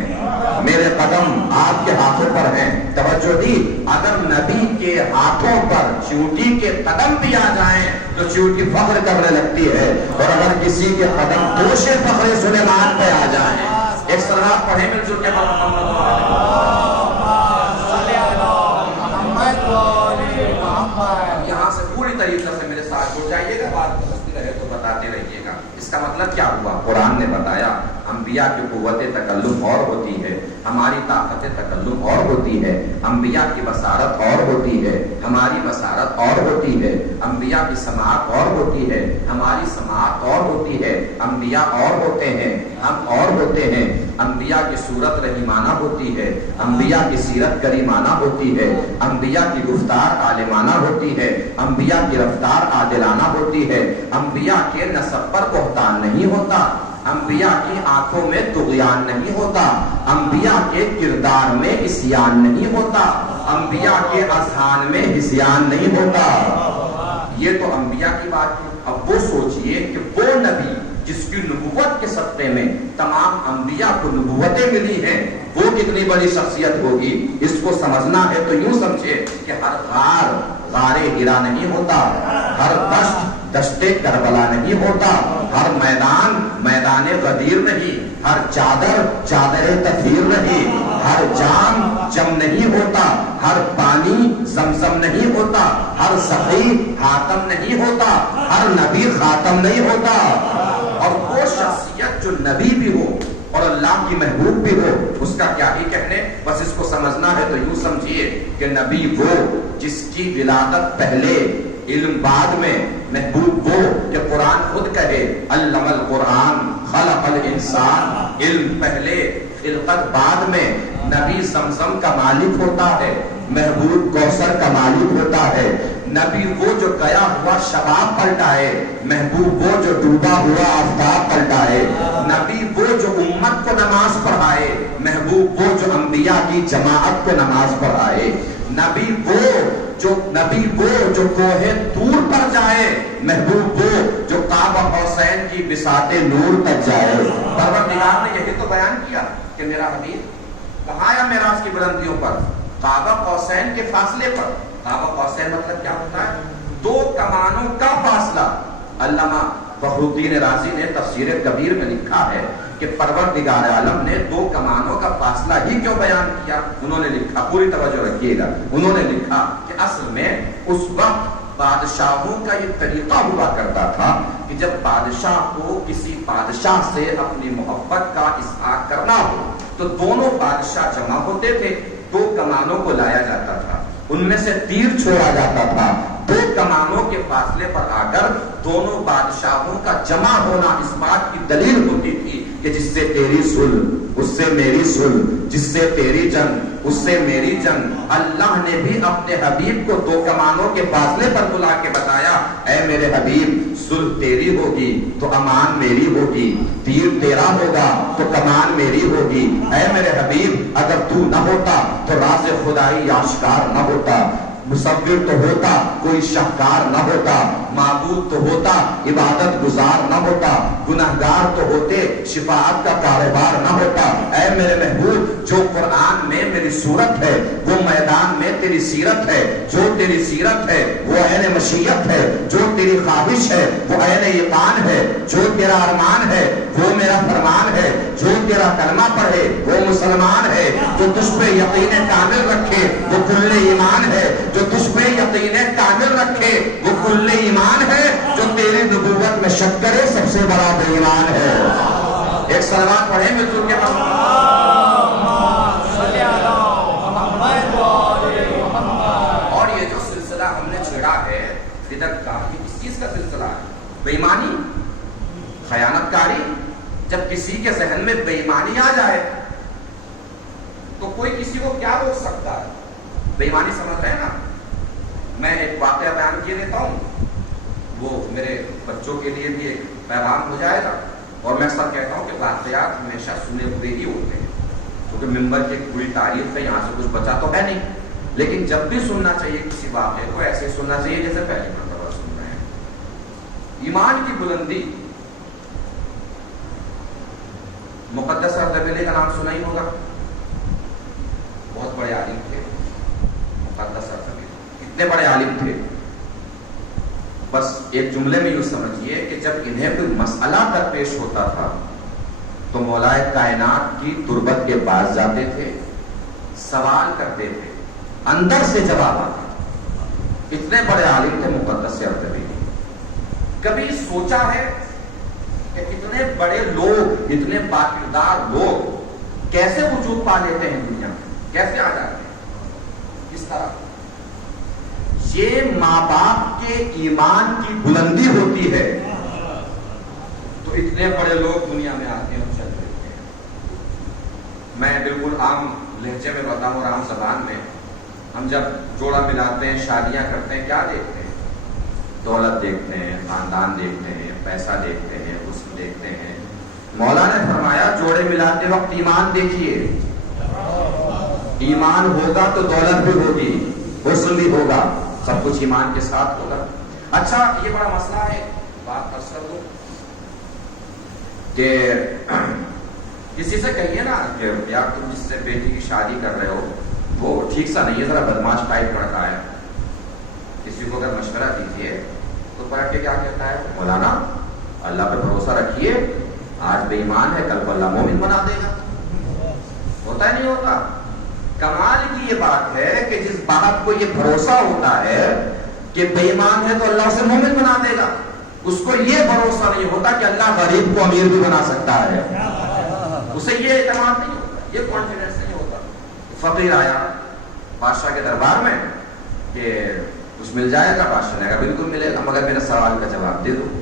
میرے قدم آپ کے ہاتھوں پر ہیں۔ توجہ دی، اگر نبی کے ہاتھوں پر چونٹی کے قدم بھی آ جائیں تو چونٹی فخر کرنے لگتی ہے، اور اگر کسی کے قدم دوش فخر سلیمان پہ آ جائیں، ایک صلوات پڑھیں مل جل کے یہاں سے پوری طریقے سے میرے ساتھ جڑ جائیے گا، بات سستی رہے تو بتاتے رہیے گا۔ اس کا مطلب کیا ہوا؟ قرآن نے بتایا انبیاء کی قوت تکلم اور ہوتی ہے، ہماری طاقت تکلم اور ہوتی ہے، انبیاء کی بصارت اور ہوتی ہے، ہماری بصارت اور ہوتی ہے، انبیاء کی سماعت اور ہوتی ہے، ہماری سماعت اور ہوتی ہے، انبیاء اور ہوتے ہیں، ہم اور ہوتے ہیں. انبیاء کی صورت رحیمانہ ہوتی ہے, انبیاء کی سیرت کریمانہ ہوتی ہے, انبیاء کی گفتار عالمانہ ہوتی ہے, انبیاء کی رفتار عادلانہ ہوتی ہے, انبیاء کے نسب پر بہتان نہیں ہوتا, انبیاء کی آنکھوں میں طغیان نہیں ہوتا, انبیاء کے کردار میں عصیان نہیں ہوتا, انبیاء کے اذہان میں ہذیان نہیں ہوتا. یہ تو انبیاء کی بات ہے. اب وہ سوچئے کہ وہ نبی جس کی نبوت کے سطح میں تمام انبیاء کو نبوتیں ملی ہیں, وہ کتنی بڑی شخصیت ہوگی. اس کو سمجھنا ہے تو یوں سمجھے کہ ہر غار غار ہرا نہیں ہوتا, ہر دشت دشت کربلا نہیں ہوتا, ہر میدان میدان غدیر نہیں, ہر چادر چادر تطہیر نہیں, ہر جام جم نہیں ہوتا, ہر پانی زمزم نہیں ہوتا, ہر سخی حاتم نہیں ہوتا, ہر نبی خاتم نہیں ہوتا. اور وہ شخصیت جو نبی بھی ہو اور اللہ کی محبوب بھی ہو, اس کا کیا ہی کہنے. بس اس کو سمجھنا ہے تو یوں سمجھیے کہ نبی وہ جس کی ولادت پہلے علم بعد میں, محبوب وہ کہ قرآن خود کہے علم القرآن خلق الانسان, علم پہلے خلقت بعد میں. نبی زمزم کا مالک ہوتا ہے, محبوب کوثر کا مالک ہوتا ہے. نبی وہ جو گیا ہوا شباب پلٹائے, محبوب وہ جو ڈوبا ہوا آفتاب پلٹائے. نبی وہ جو امت کو نماز پڑھائے, محبوب وہ جو انبیاء کی جماعت کو نماز پڑھائے. نبی وہ جو کوہ طور پر جائے, محبوب وہ جو کعبہ حسین کی بساط نور تک جائے. پروردگار نے یہی تو بیان کیا کہ میرا حبیب کہاں آیا معراج کی بلندیوں پر, کعبہ حسین کے فاصلے پر. کعبہ حسین مطلب کیا ہوتا ہے؟ دو کمانوں کا فاصلہ. علامہ فخر الدین رازی نے تفسیر کبیر میں لکھا ہے کہ پروردگار عالم نے دو کمانوں کا فاصلہ ہی کیوں بیان کیا. انہوں نے لکھا, پوری توجہ رکھیے گا, انہوں نے لکھا کہ اصل میں اس وقت بادشاہوں کا یہ طریقہ ہوا کرتا تھا کہ جب بادشاہ کو کسی بادشاہ سے اپنی محبت کا اظہار کرنا ہو تو دونوں بادشاہ جمع ہوتے تھے, دو کمانوں کو لایا جاتا تھا, ان میں سے تیر چھوڑا جاتا تھا. دو کمانوں کے فاصلے پر آ کر دونوں بادشاہوں کا جمع ہونا اس بات کی دلیل ہوتی تھی کہ جس سے تیری صلح اس سے میری صلح, جس سے تیری جنگ اس سے میری جنگ. اللہ نے بھی اپنے حبیب کو دو کمانوں کے فاصلے پر بلا کے بتایا, اے میرے حبیب صلح تیری ہوگی تو امان میری ہوگی, تیر تیرا ہوگا تو کمان میری ہوگی. اے میرے حبیب اگر تو نہ ہوتا تو راز خدائی آشکار نہ ہوتا, مصور تو ہوتا کوئی شاہکار نہ ہوتا, معبود تو ہوتا عبادت گزار نہ ہوتا, گناہگار تو ہوتے شفاعت کا کاروبار نہ ہوتا. اے میرے محبوب جو قرآن میں میری صورت ہے وہ میدان میں تیری سیرت ہے, جو تیری سیرت ہے وہ عین مشیت ہے, جو تیری خواہش ہے وہ عین یقین ہے, جو تیرا ارمان ہے وہ میرا فرمان ہے, جو تیرا کلمہ پڑھے وہ مسلمان ہے, جو تجھ پہ یقین کامل رکھے وہ کل ایمان ہے, جو تجھ پہ یقین کامل رکھے وہ کل ایمان ہے, جو تیری نبوت میں شک کرے سب سے بڑا بے ایمان ہے. ایک صلوات پڑھیں مل جل کے اور یہ جو سلسلہ ہم نے چھیڑا ہے بدعت کا, یہ کس چیز کا سلسلہ ہے؟ بے ایمانی, خیانت کاری. جب کسی کے ذہن میں بے ایمانی آ جائے تو کوئی کسی کو کیا روک سکتا ہے؟ بے ایمانی سمجھ رہے ہیں نا. میں ایک واقعہ بیان کیے دیتا ہوں, وہ میرے بچوں کے لیے بھی ایک پیغام ہو جائے گا. اور میں سب کہتا ہوں کہ واقعات ہمیشہ سنے ہوئے ہی ہوتے ہیں, کیونکہ ممبر کی پوری تاریخ ہے, یہاں سے کچھ بچا تو ہے نہیں, لیکن جب بھی سننا چاہیے کسی واقعے کو ایسے سننا چاہیے جیسے پہلی مرتبہ سن رہے ہیں. ایمان کی بلندی, مقدس اردبیلی کا نام سنا ہی ہوگا, بہت بڑے عالم تھے. مقدس اردبیلی کتنے بڑے عالم تھے, بس ایک جملے میں یوں سمجھیے کہ جب انہیں کوئی مسئلہ درپیش ہوتا تھا تو مولائے کائنات کی تربت کے پاس جاتے تھے, سوال کرتے تھے, اندر سے جواب آتا. اتنے بڑے عالم تھے مقدس اردبیلی. کبھی سوچا ہے کہ اتنے بڑے لوگ, اتنے باکردار لوگ کیسے وجود پا لیتے ہیں دنیا میں, کیسے آ جاتے ہیں؟ کس طرح؟ یہ ماں باپ کے ایمان کی بلندی ہوتی ہے تو اتنے بڑے لوگ دنیا میں آتے ہیں اور چلتے ہیں. میں بالکل عام لہجے میں بتاؤں اور عام زبان میں، ہم جب جوڑا ملاتے ہیں، شادیاں کرتے ہیں، کیا دیکھتے ہیں؟ دولت دیکھتے ہیں، خاندان دیکھتے ہیں، پیسہ دیکھتے ہیں، حسن دیکھتے ہیں۔ مولا نے فرمایا جوڑے ملاتے وقت ایمان دیکھیے، ایمان ہوگا تو دولت بھی ہوگی، حسن بھی ہوگا، سب کچھ ایمان کے ساتھ ہوگا۔ اچھا یہ بڑا مسئلہ ہے، بات عرض کر دوں کہ کسی سے کہیے نا کہ یار تم جس سے بیٹی کی شادی کر رہے ہو وہ ٹھیک سا نہیں ہے، ذرا بدماش ٹائپ لڑکا ہے، کسی کو اگر مشورہ دیجیے تو پلٹ کے کیا کہتا ہے؟ مولانا اللہ پہ بھروسہ رکھیے، آج بے ایمان ہے کل کو اللہ مومن بنا دے گا۔ ہوتا ہے نہیں ہوتا؟ کمال کی یہ بات ہے کہ جس بات کو یہ بھروسہ ہوتا ہے کہ بے ایمان ہے تو اللہ اسے مومن بنا دے گا، اس کو یہ بھروسہ نہیں ہوتا کہ اللہ غریب کو امیر بھی بنا سکتا ہے، اسے یہ اعتماد نہیں ہوتا، یہ کانفیڈنس نہیں ہوتا۔ فقیر آیا بادشاہ کے دربار میں کہ کچھ مل جائے گا؟ بادشاہ نے کہا بالکل ملے گا، مگر میرے سوال کا جواب دے دو۔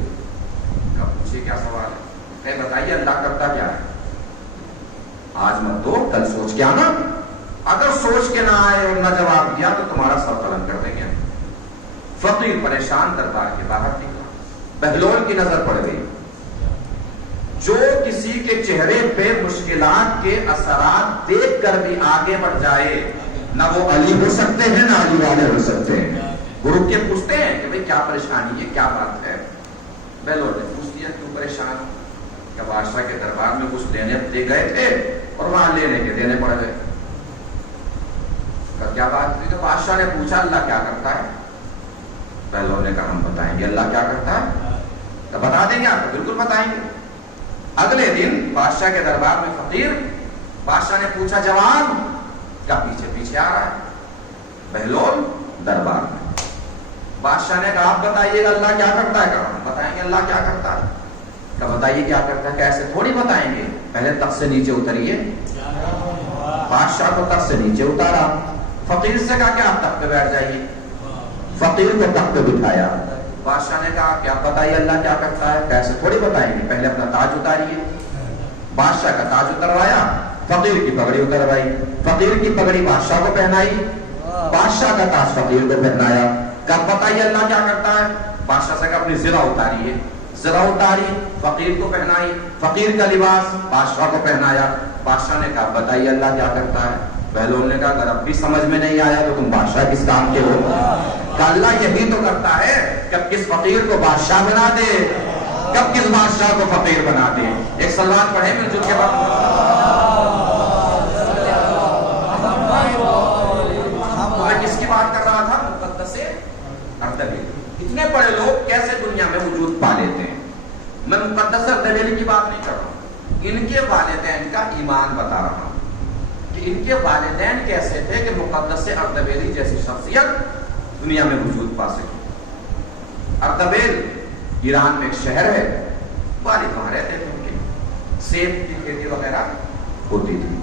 کہا پوچھیے کیا سوال ہے؟ بتائیے اللہ کرتا کیا ہے؟ آج مت دو، کل سوچ کے آنا، اگر سوچ کے نہ آئے اور نہ جواب دیا تو تمہارا سر قلم کر دیں گے۔ فقیر پریشان دربار کے باہر نکلا، بہلول کی نظر پڑ گئی۔ جو کسی کے چہرے پہ مشکلات کے اثرات دیکھ کر بھی آگے بڑھ جائے، نہ وہ علی ہو سکتے ہیں نہ علی والے ہو سکتے ہیں۔ گروپ کے پوچھتے ہیں کہ بھئی کیا پریشانی ہے، کیا بات ہے؟ بہلول نے پوچھ دیا کیوں پریشان؟ کہ بادشاہ کے دربار میں کچھ لینے دے گئے تھے اور وہاں لینے کے دینے پڑ گئے۔ کیا بات ہوئی؟ تو بادشاہ نے پوچھا اللہ کیا کرتا ہے؟ بہلول نے کہا ہم بتائیں گے اللہ کیا کرتا ہے۔ تو بتا دیں گے آپ کو؟ بالکل بتائیں گے۔ اگلے دن بادشاہ کے دربار میں فقیر، بادشاہ نے پوچھا جوان کیا پیچھے پیچھے آ رہا ہے؟ بہلول دربار میں۔ بادشاہ نے کہا آپ بتائیے گا اللہ کیا کرتا ہے؟ کہا ہم بتائیں گے اللہ کیا کرتا ہے۔ کہا بتائیے کیا کرتا ہے؟ کیسے تھوڑی بتائیں گے، پہلے تخت سے نیچے اتریے۔ بادشاہ کو تخت سے نیچے اتارا، فقیر سے کہا کہ آپ تخت پہ بیٹھ جائیے، فقیر کو تخت پہ بٹھایا۔ بادشاہ نے کہا کہ آپ بتائیے اللہ کیا کرتا ہے؟ کیسے تھوڑی بتائیں گے، پہلے اپنا تاج اتاریے۔ بادشاہ کا تاج اتروایا، فقیر کی پگڑی اتروائی، فقیر کی پگڑی بادشاہ کو پہنائی، بادشاہ کا تاج فقیر کو پہنایا۔ کہا بتائیے اللہ کیا کرتا ہے؟ بادشاہ سے کہا اپنی زرہ اتاریے، زرہ اتاری، فقیر کو پہنائی، فقیر کا لباس بادشاہ کو پہنایا۔ بادشاہ نے کہا بتائیے اللہ کیا کرتا ہے؟ بہلول نے کہا اگر اب بھی سمجھ میں نہیں آیا تو تم بادشاہ کس کام کے ہو؟ کہ اللہ یہی تو کرتا ہے، کب کس فقیر کو بادشاہ بنا دے، کب کس بادشاہ کو فقیر بنا دے۔ ایک سلوات پڑھیں مل جل کے بعد۔ میں کس کی بات کر رہا تھا؟ مقدس اردبیلی۔ اتنے بڑے لوگ کیسے دنیا میں وجود پا لیتے ہیں؟ میں مقدس اردبیلی کی بات نہیں کر رہا ہوں، ان کے والدین کا ایمان بتا رہا ہوں کہ ان کے والدین کیسے تھے کہ مقدس اردبیلی جیسی شخصیت دنیا میں وجود پا سکے۔ اردبیل ایران میں ایک شہر ہے، والد وہاں رہتے تھے، ان کے سیب کی کھیتی وغیرہ ہوتی تھی۔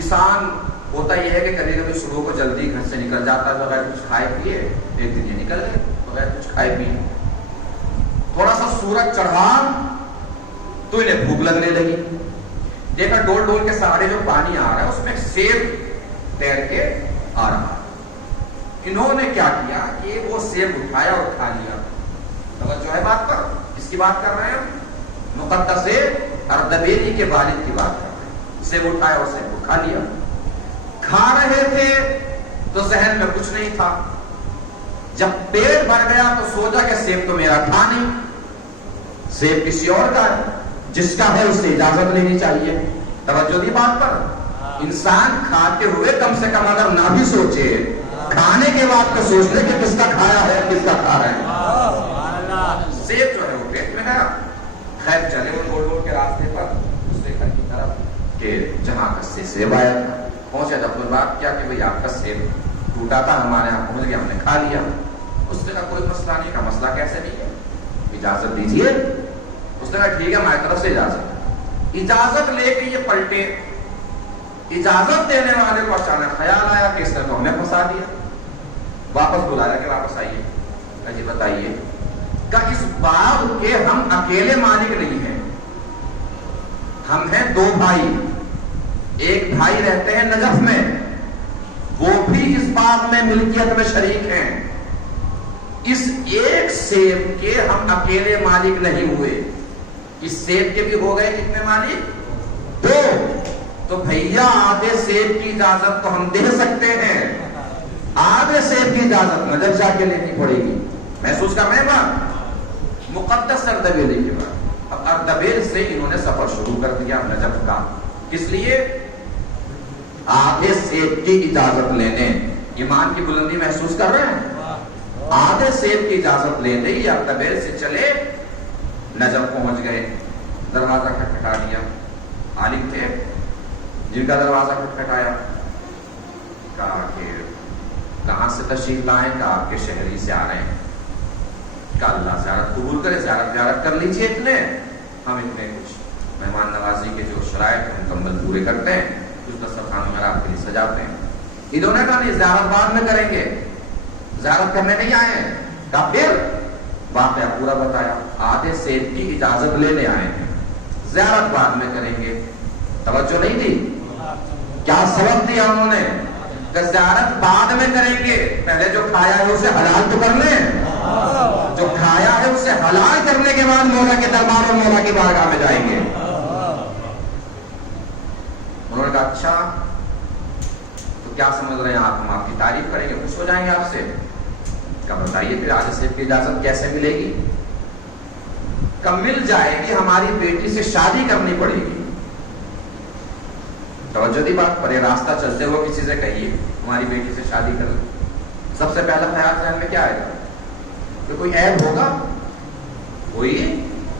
کسان ہوتا یہ ہے کہ کبھی کبھی صبح کو جلدی گھر سے نکل جاتا ہے بغیر کچھ کھائے پیے، ایک دن یہ نکل گئے بغیر کچھ کھائے پیے۔ تھوڑا سا سورج چڑھا تو انہیں بھوک لگنے لگی، دیکھا ڈول ڈول کے سہارے جو پانی آ رہا ہے اس میں سیب تیر کے آ رہا ہے۔ انہوں نے کیا کیا کہ وہ سیب اٹھایا اور کھا لیا۔ توجہ ہے بات پر، اس کی بات کر رہے ہیں، مقدس اردبیلی کے والد کی بات کر رہے ہیں۔ سیب اٹھایا اور سیب کو کھا لیا۔ کھا رہے تھے تو ذہن میں کچھ نہیں تھا، جب پیٹ بھر گیا تو سوچا کہ سیب تو میرا تھا نہیں، سیب کسی اور کا ہے، جس کا ہے اس سے اجازت لینی چاہیے۔ توجہ دی بات پر، انسان کھاتے ہوئے کم سے کم اگر نہ بھی سوچے، کھانے کے بعد تو سوچ لے کہ کس کا کھایا ہے کس کا کھا رہے ہیں۔ سیب جو ہے وہ پیٹ میں گیا۔ خیر چلے وہ گول گول کے راستے پر دوسرے گھر کی طرف کہ جہاں کا سے سیب آیا تھا، پہنچے تو اپنے بات کیا کہ بھئی آپ کا سیب ٹوٹا تھا، ہمارے یہاں پہنچ گیا، ہم نے کھا لیا۔ اس نے کہا کوئی مسئلہ نہیں، کا مسئلہ کیسے نہیں ہے، اجازت دیجیے۔ اس نے کہا ٹھیک ہے ہماری طرف سے اجازت لے کے یہ پلٹے۔ اجازت دینے والے کو اچانک خیال آیا کہ اس نے تو ہمیں پھنسا دیا، واپس بلایا کہ واپس آئیے۔ کہا جی بتائیے۔ کہا اس باغ کے ہم اکیلے مالک نہیں ہیں، ہم ہیں دو بھائی، ایک بھائی رہتے ہیں نجف میں، وہ بھی اس باغ میں ملکیت میں شریک ہیں. اس ایک سیب کے ہم اکیلے مالک نہیں ہوئے، اس سیب کے بھی ہو گئے کتنے مالک؟ 2. تو بھیا آدھے سیب کی اجازت تو ہم دے سکتے ہیں، آدھے سیب کی اجازت نجف جا کے لینی پڑے گی. محسوس کر رہے ہیں بات؟ مقدس اردبیلی کی بات. اب اردبیل سے انہوں نے سفر شروع کر دیا نجف کا. کس لیے؟ آدھے سیب کی اجازت لینے. ایمان کی بلندی محسوس کر رہے ہیں؟ آدھے سیب کی اجازت لینے ہی اردبیل سے چلے نجف پہنچ گئے. دروازہ کھٹکھٹا دیا. عالم تھے جن کا دروازہ کھٹکھٹایا، کہا کہ کہاں سے تشریف لائیں؟ کہا آپ کے شہری سے آ رہے ہیں. کہا اللہ زیارت قبول کرے، زیارت کر لیجیے. اتنے ہم اتنے کچھ مہمان نوازی کے جو شرائط ہیں مکمل پورے کرتے ہیں، کچھ دسترخوان وغیرہ آپ کے لیے سجاتے ہیں. انہوں نے کہا نہیں، زیارت بعد میں کریں گے، زیارت کرنے نہیں آئے ہیں. کہا پھر واقعہ پورا بتایا. آدھے سیب کی اجازت لینے آئے ہیں، زیارت بعد میں کریں گے. توجہ نہیں دی؟ کیا سبب دیا انہوں نے؟ کہ زیارت بعد میں کریں گے، پہلے جو کھایا ہے اسے حلال تو کر لیں. جو کھایا ہے اسے حلال کرنے کے بعد مولا کے دربار اور مولا کی بارگاہ میں جائیں گے. انہوں نے کہا اچھا تو کیا سمجھ رہے ہیں آپ؟ ہم آپ کی تعریف کریں گے، خوش ہو جائیں گے آپ سے. کیا بتائیے پھر آدھے سیب کی اجازت کیسے ملے گی؟ کب مل جائے گی؟ ہماری بیٹی سے شادی کرنی پڑے گی. توجہ دی بات پر. یہ راستہ چلتے ہوئے کسی سے کہیے ہماری بیٹی سے شادی کر لیں، سب سے پہلا خیال ذہن میں کیا آئے گا؟ کہ کوئی عیب ہوگا، کوئی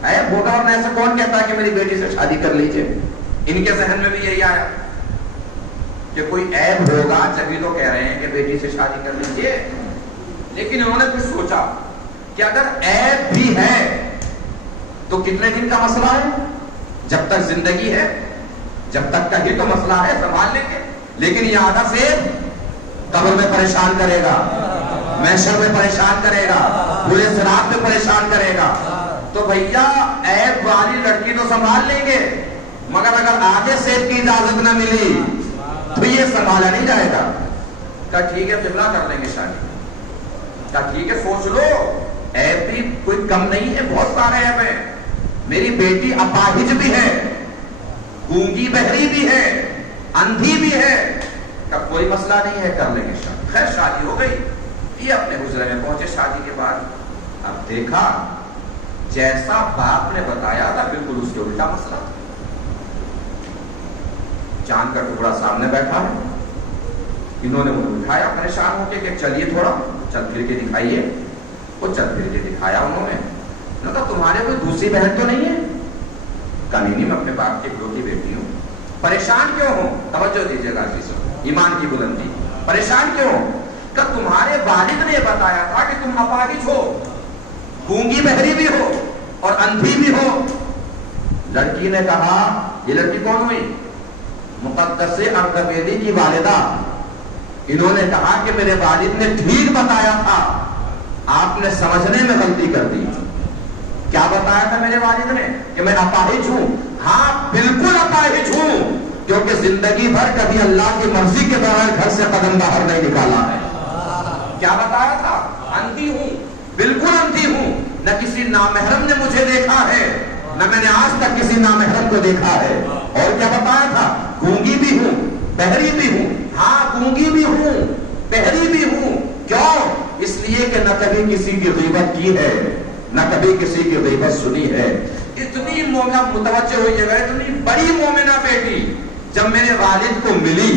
عیب ہوگا. اور ایسا کون کہتا ہے کہ میری بیٹی سے شادی کر لیجئے؟ ان کے ذہن میں بھی یہی آیا کہ کوئی عیب ہوگا، جبھی تو کہہ رہے ہیں کہ بیٹی سے شادی کر لیجئے. لیکن انہوں نے پھر سوچا کہ اگر عیب بھی ہے تو کتنے دن کا مسئلہ ہے؟ جب تک زندگی ہے، جب تک کا ہی تو مسئلہ ہے، سنبھال لیں گے. لیکن یہ آدھا سیب قبر میں پریشان کرے گا، محشر میں پریشان کرے گا، پورے صراط میں پریشان کرے گا. تو بھیا عیب والی لڑکی تو سنبھال لیں گے، مگر اگر آدھے سیب کی اجازت نہ ملی تو یہ سنبھالا نہیں جائے گا. کہا ٹھیک ہے قبلہ کر لیں گے شادی. کہا ٹھیک ہے سوچ لو، عیب بھی کوئی کم نہیں ہے، بہت سارے عیب ہیں. میری بیٹی اپاہج بھی ہے، گونگی بہری بھی ہے، اندھی بھی ہے. کا کوئی مسئلہ نہیں ہے، کر لیں گے شادی. خیر شادی ہو گئی. یہ اپنے حجرے میں پہنچے شادی کے بعد. اب دیکھا جیسا باپ نے بتایا تھا بالکل اس کے الٹا مسئلہ. چاند کا ٹکڑا سامنے بیٹھا ہے. انہوں نے انہیں اٹھایا پریشان ہو کے کہ چلیے تھوڑا چل پھر کے دکھائیے. وہ چل پھر کے دکھایا انہوں نے. کہا تمہارے کوئی دوسری بہن تو نہیں ہے؟ کہا نہیں، میں اپنے باپ کی اکلوتی بیٹی ہوں. پریشان کیوں ہوں؟ توجہ دیجیے گا عزیزو، ایمان کی بلندی. پریشان کیوں ہوں؟ کہ تمہارے والد نے بتایا تھا کہ تم اپاہج ہو، گونگی بہری بھی ہو اور اندھی بھی ہو. لڑکی نے کہا، یہ لڑکی کون ہوئی؟ مقدس اردبیلی کی والدہ. انہوں نے کہا کہ میرے والد نے ٹھیک بتایا تھا، آپ نے سمجھنے میں غلطی کر دی. کیا بتایا تھا میرے والد نے؟ کہ میں اپاہج ہوں. ہاں بالکل اپاہج ہوں، کیونکہ زندگی بھر کبھی اللہ کی مرضی کے بغیر گھر سے قدم باہر نہیں نکالا ہے. کیا بتایا تھا؟ اندھی ہوں، بالکل اندھی ہوں. نہ کسی نامحرم نے مجھے دیکھا ہے، نہ میں نے آج تک کسی نامحرم کو دیکھا ہے. اور کیا بتایا تھا؟ گونگی بھی ہوں، بہری بھی ہوں. ہاں گونگی بھی ہوں، بہری بھی ہوں. کیوں؟ اس لیے کہ نہ کبھی کسی کی غیبت کی ہے، نہ کبھی کسی کی غیبت سنی ہے. اتنی مومنہ متوجہ ہوئی ہے، اتنی بڑی مومنہ بیٹی جب میرے والد کو ملی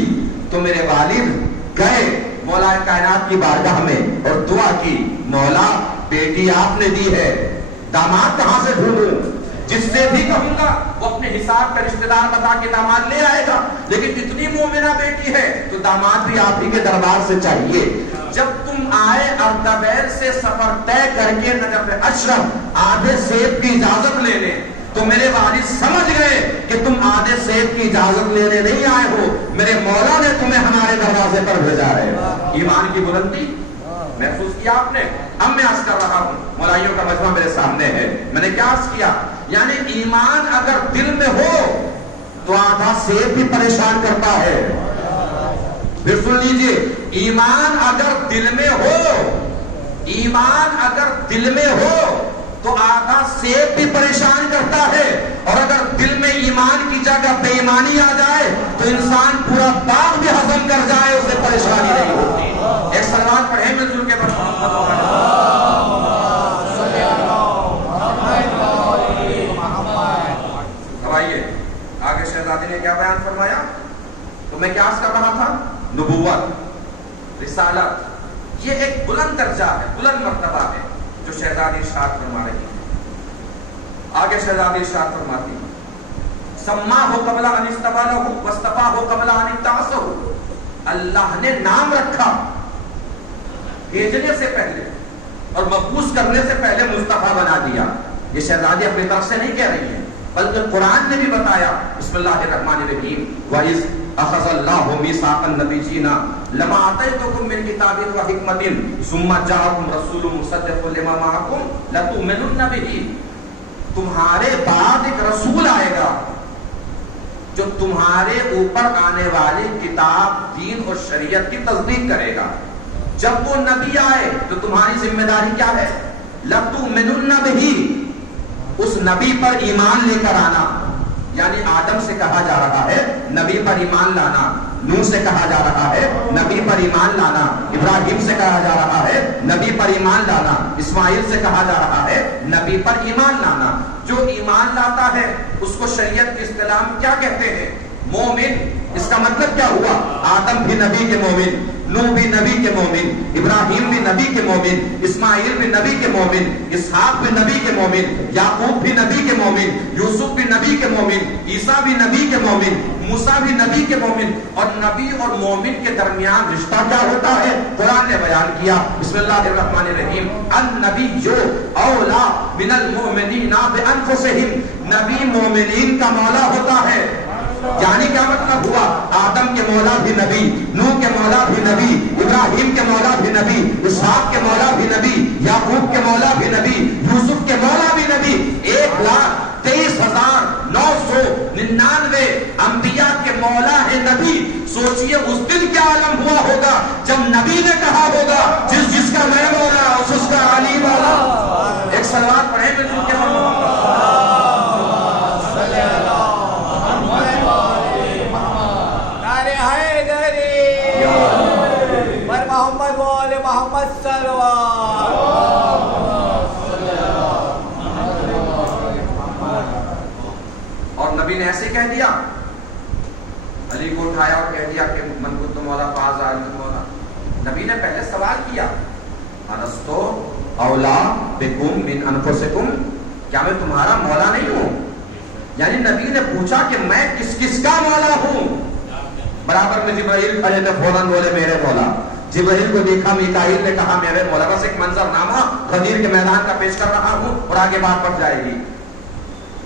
تو میرے والد گئے مولا کائنات کی بارگاہ میں اور دعا کی، مولا بیٹی آپ نے دی ہے، داماد کہاں سے ڈھونڈوں؟ جس سے بھی کہوں گا وہ اپنے حساب کا رشتہ دار بتا کے داماد لے آئے گا. لیکن اتنی مومنہ بیٹی ہے تو داماد بھی آپ ہی کے دربار سے چاہیے. جب تم آئے اردبیل سے سفر طے کر کے نجف اشرف آدھے سیب کی اجازت لینے، تو میرے والد سمجھ گئے کہ تم آدھے سیب کی اجازت لینے نہیں آئے ہو، میرے مولا نے تمہیں ہمارے دروازے پر بھیجا ہے. ایمان کی بلندی محسوس کیا آپ نے؟ اب میں عرض کر رہا ہوں، مولائیوں کا مجمع میرے سامنے ہے. میں نے کیا عرض کیا؟ یعنی ایمان اگر دل میں ہو تو آدھا سیب بھی پریشان کرتا ہے. پھر سن لیجئے، ایمان اگر دل میں ہو، ایمان اگر دل میں ہو تو آدھا سیب بھی پریشان کرتا ہے، اور اگر دل میں ایمان کی جگہ بے ایمانی آ جائے تو انسان پورا باغ بھی ہضم کر جائے اسے پریشانی نہیں ہوتی. ایک صلوات پڑھیں مل جل کے آئیے. آگے شہزادی نے کیا بیان فرمایا؟ تو میں کیا عرض کر رہا تھا؟ نبوت، رسالت، یہ ایک بلند درجہ ہے، بلند مرتبہ ہے جو شہزادی ارشاد فرما رہی ہے. آگے شہزادی ارشاد فرماتی ہے سماہ قبل ان استبانہ واستفاہ قبل ان ابتعثہ. اللہ نے نام رکھا بھیجنے سے پہلے اور مبعوث کرنے سے پہلے مصطفیٰ بنا دیا. یہ شہزادی اپنی طرف سے نہیں کہہ رہی ہے، بلکہ قرآن نے بھی بتایا. بسم اللہ الرحمن الرحیم. وَإِذْ أَخَذَ اللَّهُ مِيثَاقَ النَّبِيِّينَ لَمَا آتَيْتُكُم مِّن كِتَابٍ وَحِكْمَةٍ ثُمَّ جَاءَكُمْ رَسُولٌ مُصَدِّقٌ لِّمَا مَعَكُمْ لَتُؤْمِنُنَّ بِهِ. تمہارے بعد ایک رسول آئے گا جو تمہارے اوپر آنے والی کتاب، دین اور شریعت کی تصدیق کرے گا. جب وہ نبی آئے تو تمہاری ذمہ داری کیا ہے؟ لَتُؤْمِنُنَّ بِهِ، اس نبی پر ایمان لے کر آنا. یعنی آدم سے کہا جا رہا ہے نبی پر ایمان لانا، نوح سے کہا جا رہا ہے نبی پر ایمان لانا، ابراہیم سے کہا جا رہا ہے نبی پر ایمان لانا، اسماعیل سے کہا جا رہا ہے نبی پر ایمان لانا. جو ایمان لاتا ہے اس کو شریعت کی اصطلاح میں کیا کہتے ہیں؟ مومن. اس کا مطلب کیا ہوا؟ آدم بھی نبی کے مومن، نوح بھی نبی کے مومن، ابراہیم بھی نبی کے مومن، اسماعیل بھی نبی کے مومن، اسحاق بھی نبی کے مومن، یعقوب بھی نبی کے مومن، یوسف بھی نبی کے مومن، عیسیٰ بھی نبی کے مومن، موسیٰ بھی نبی کے مومن. اور نبی اور مومن کے درمیان رشتہ کیا ہوتا ہے؟ قرآن نے بیان کیا. بسم اللہ الرحمن الرحیم. النبی اولا من المؤمنین بانفسہم. نبی مومنین کا مولا ہوتا ہے. یعنی کیا مطلب ہوا؟ آدم کے مولا بھی نبی، نوح کے مولا بھی نبی، ابراہیم کے مولا بھی نبی، اسحاق کے مولا بھی نبی، یعقوب کے مولا بھی نبی، یوسف کے مولا بھی نبی. 1,23,999 انبیاء کے مولا ہے نبی. سوچئے اس دن کیا عالم ہوا ہوگا جب نبی نے کہا ہوگا جس کا میں مولا اس کا علی مولا. ایک صلوات پڑھیں مل جل کے محمد وآل محمد صلوات. اور نبی نے ایسے کہہ دیا، علی کو اٹھایا اور کہہ دیا کہ من کنت مولا فہذا علی مولا. نبی نے پہلے سوال کیا انستو اولا بکم من انفسکم، کیا میں تمہارا مولا نہیں ہوں؟ یعنی نبی نے پوچھا کہ میں کس کا مولا ہوں. برابر میں جبرائیل کھڑے تھے، فوراً بولے میرے مولا. جبرائیل کو دیکھا، میکائیل نے کہا میرے مولا. بس ایک منظر نامہ غدیر کے میدان کا پیش کر رہا ہوں اور آگے بات بڑھ جائے گی.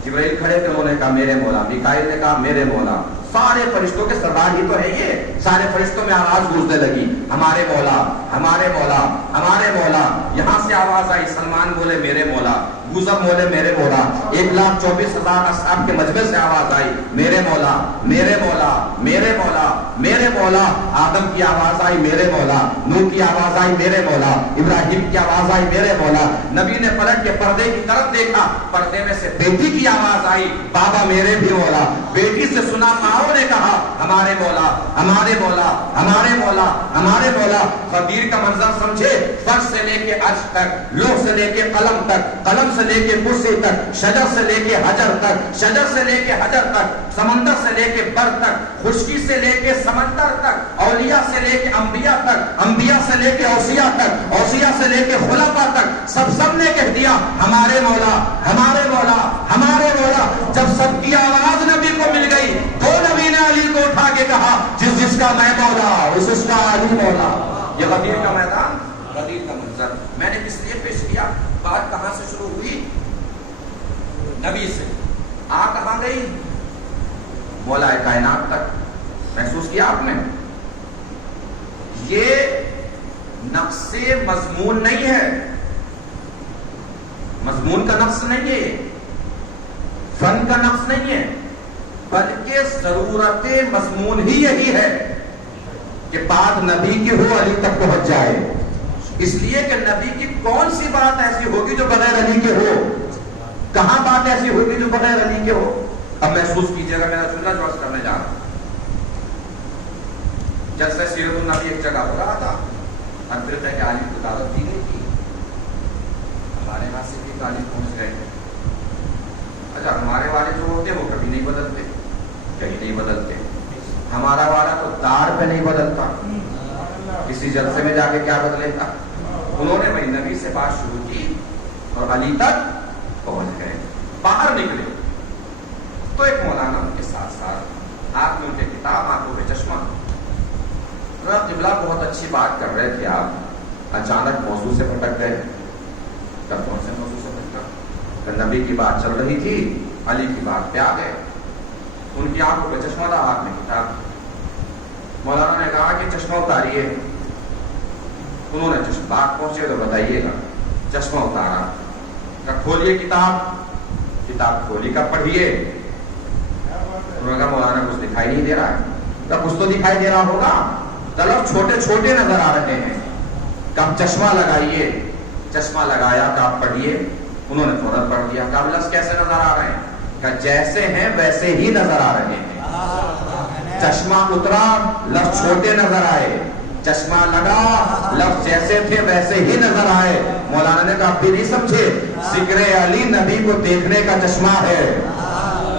جبرائیل کھڑے تھے، انہوں نے کہا میرے مولا. میکائیل نے کہا میرے مولا. سارے فرشتوں کے سردار ہی تو ہے یہ. سارے فرشتوں میں آواز گونجنے لگی ہمارے مولا، ہمارے مولا، ہمارے مولا. یہاں سے آواز آئی، سلمان بولے میرے مولا، گزر بولے میرے مولا. 1,24,000 اصحاب کے مجمع سے آواز آئی میرے مولا، میرے مولا، میرے مولا، میرے مولا. آدم کی آواز آئی میرے مولا، نوح کی آواز آئی میرے مولا، ابراہیم کی آواز آئی میرے مولا. نبی نے پلٹ کے پردے کی طرف دیکھا، پردے میں سے بیٹی کی آواز آئی بابا میرے بھی مولا. بیٹی سے سنا ماؤں نے کہا ہمارے مولا، ہمارے مولا، ہمارے مولا، ہمارے مولا. قدیر کا منظر سمجھے، فرش سے لے کے عرش تک، لوح سے لے کے قلم تک، قلم سے لے کے کرسی تک، شجر سے لے کے حجر تک، شجر سے لے کے حجر تک، سمندر سے لے کے بر تک، خشکی سے لے کے سمندر تک، اولیاء سے لے کے انبیاء تک، انبیاء سے لے کے اوصیاء تک، اوصیاء سے لے کے خلفاء تک. سب نے کہہ دیا ہمارے مولا، ہمارے مولا، ہمارے مولا. جب سب کی آواز نبی کو مل گئی تو نبی نے علی کو اٹھا کے کہا جس کا میں مولا اس کا علی مولا. یہ غدیر کا میدان، غدیر کا منظر میں نے کس لیے پیش کیا؟ بات کہاں سے شروع ہوئی؟ نبی سے. آ کہاں گئی؟ مولا کائنات تک. محسوس کیا آپ نے؟ یہ نقص مضمون نہیں ہے، مضمون کا نقص نہیں ہے، فن کا نقص نہیں ہے. بلکہ ضرورت مضمون ہی یہی ہے کہ بات نبی کی ہو علی تک پہنچ جائے. اس لیے کہ نبی کی کون سی بات ایسی ہوگی جو بغیر علی کے ہو؟ کہاں بات ایسی ہوگی جو بغیر علی کے ہو؟ اب محسوس کیجئے گا میرا سننا جو کرنے جا رہا ہوں. جلسہ سیرت النبی ایک جگہ ہو رہا تھا، ہر فرقے کے عالم کو دعوت دی گئی تھی. ہمارے ہاتھ سے بھی تعلیم پہنچ گئے. اچھا، ہمارے والے جو ہوتے ہیں وہ کبھی نہیں بدلتے، کہیں نہیں بدلتے. ہمارا والا تو دار پہ نہیں بدلتا، کسی جلسے میں جا کے کیا بدلے گا. انہوں نے وہی نبی سے بات شروع کی اور علی تک پہنچ گئے. باہر نکلے تو ایک مولانا ان کے ساتھ ساتھ آپ نے ان کے کتاب آنکھوں پہ چشمہ. قبلہ بہت اچھی بات کر رہے تھے آپ، اچانک موضوع سے بھٹک گئے. کب کون سے موضوع سے بھٹکا؟ نبی کی بات چل رہی تھی، علی کی بات پہ آ گئے. ان کی آنکھوں پہ چشمہ تھا، ہاتھ میں کتاب. مولانا نے کہا کہ چشمہ اتاریے. انہوں نے بات پہنچے تو بتائیے گا. چشمہ اتارا، کہا کھولیے کتاب. کتاب کھولی، کا پڑھیے. انہوں نے کہا مولانا کچھ دکھائی نہیں دے رہا ہے. کہا کچھ تو دکھائی دے رہا ہوگا، طلب چھوٹے چھوٹے نظر آ رہے ہیں. کہا چشمہ لگائیے. چشمہ لگایا، کہا پڑھیے. انہوں نے فوراً پڑھ دیا. کہا لفظ کیسے نظر آ رہے ہیں؟ کہا جیسے ہیں ویسے ہی نظر آ رہے ہیں. چشمہ اترا، لفظ چھوٹے نظر آئے. چشمہ لگا، لفظ جیسے تھے ویسے ہی نظر آئے. مولانا نے کہا آپ بھی نہیں سمجھے، ذکر علی نبی کو دیکھنے کا چشمہ ہے.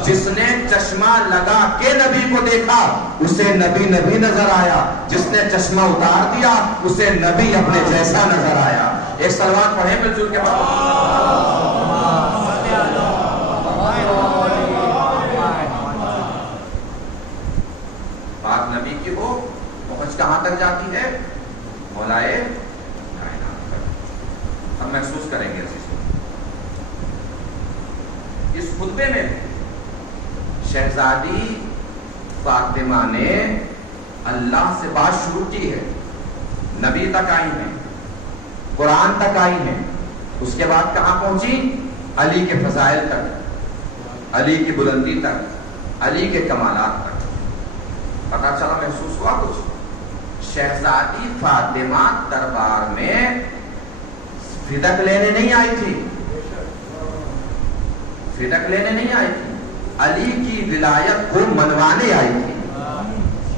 جس نے چشمہ لگا کے نبی کو دیکھا اسے نبی نبی نظر آیا. جس نے چشمہ اتار دیا اسے نبی اپنے جیسا نظر آیا. ایک صلوات پڑھیں مل جل کے بات نبی کی ہو، پہنچ کہاں تک جاتی ہے؟ مولائے کائنات تک. ہم محسوس کریں گے اس خطبے میں شہزادی فاطمہ نے اللہ سے بات شروع کی ہے. نبی تک آئی ہیں، قرآن تک آئی ہیں. اس کے بعد کہاں پہنچی؟ علی کے فضائل تک، علی کی بلندی تک، علی کے کمالات تک. پتا چلا، محسوس ہوا کچھ؟ شہزادی فاطمہ دربار میں فدق لینے نہیں آئی تھی. فدق لینے نہیں آئی تھی، علی کی ولایت کو منوانے آئی تھی.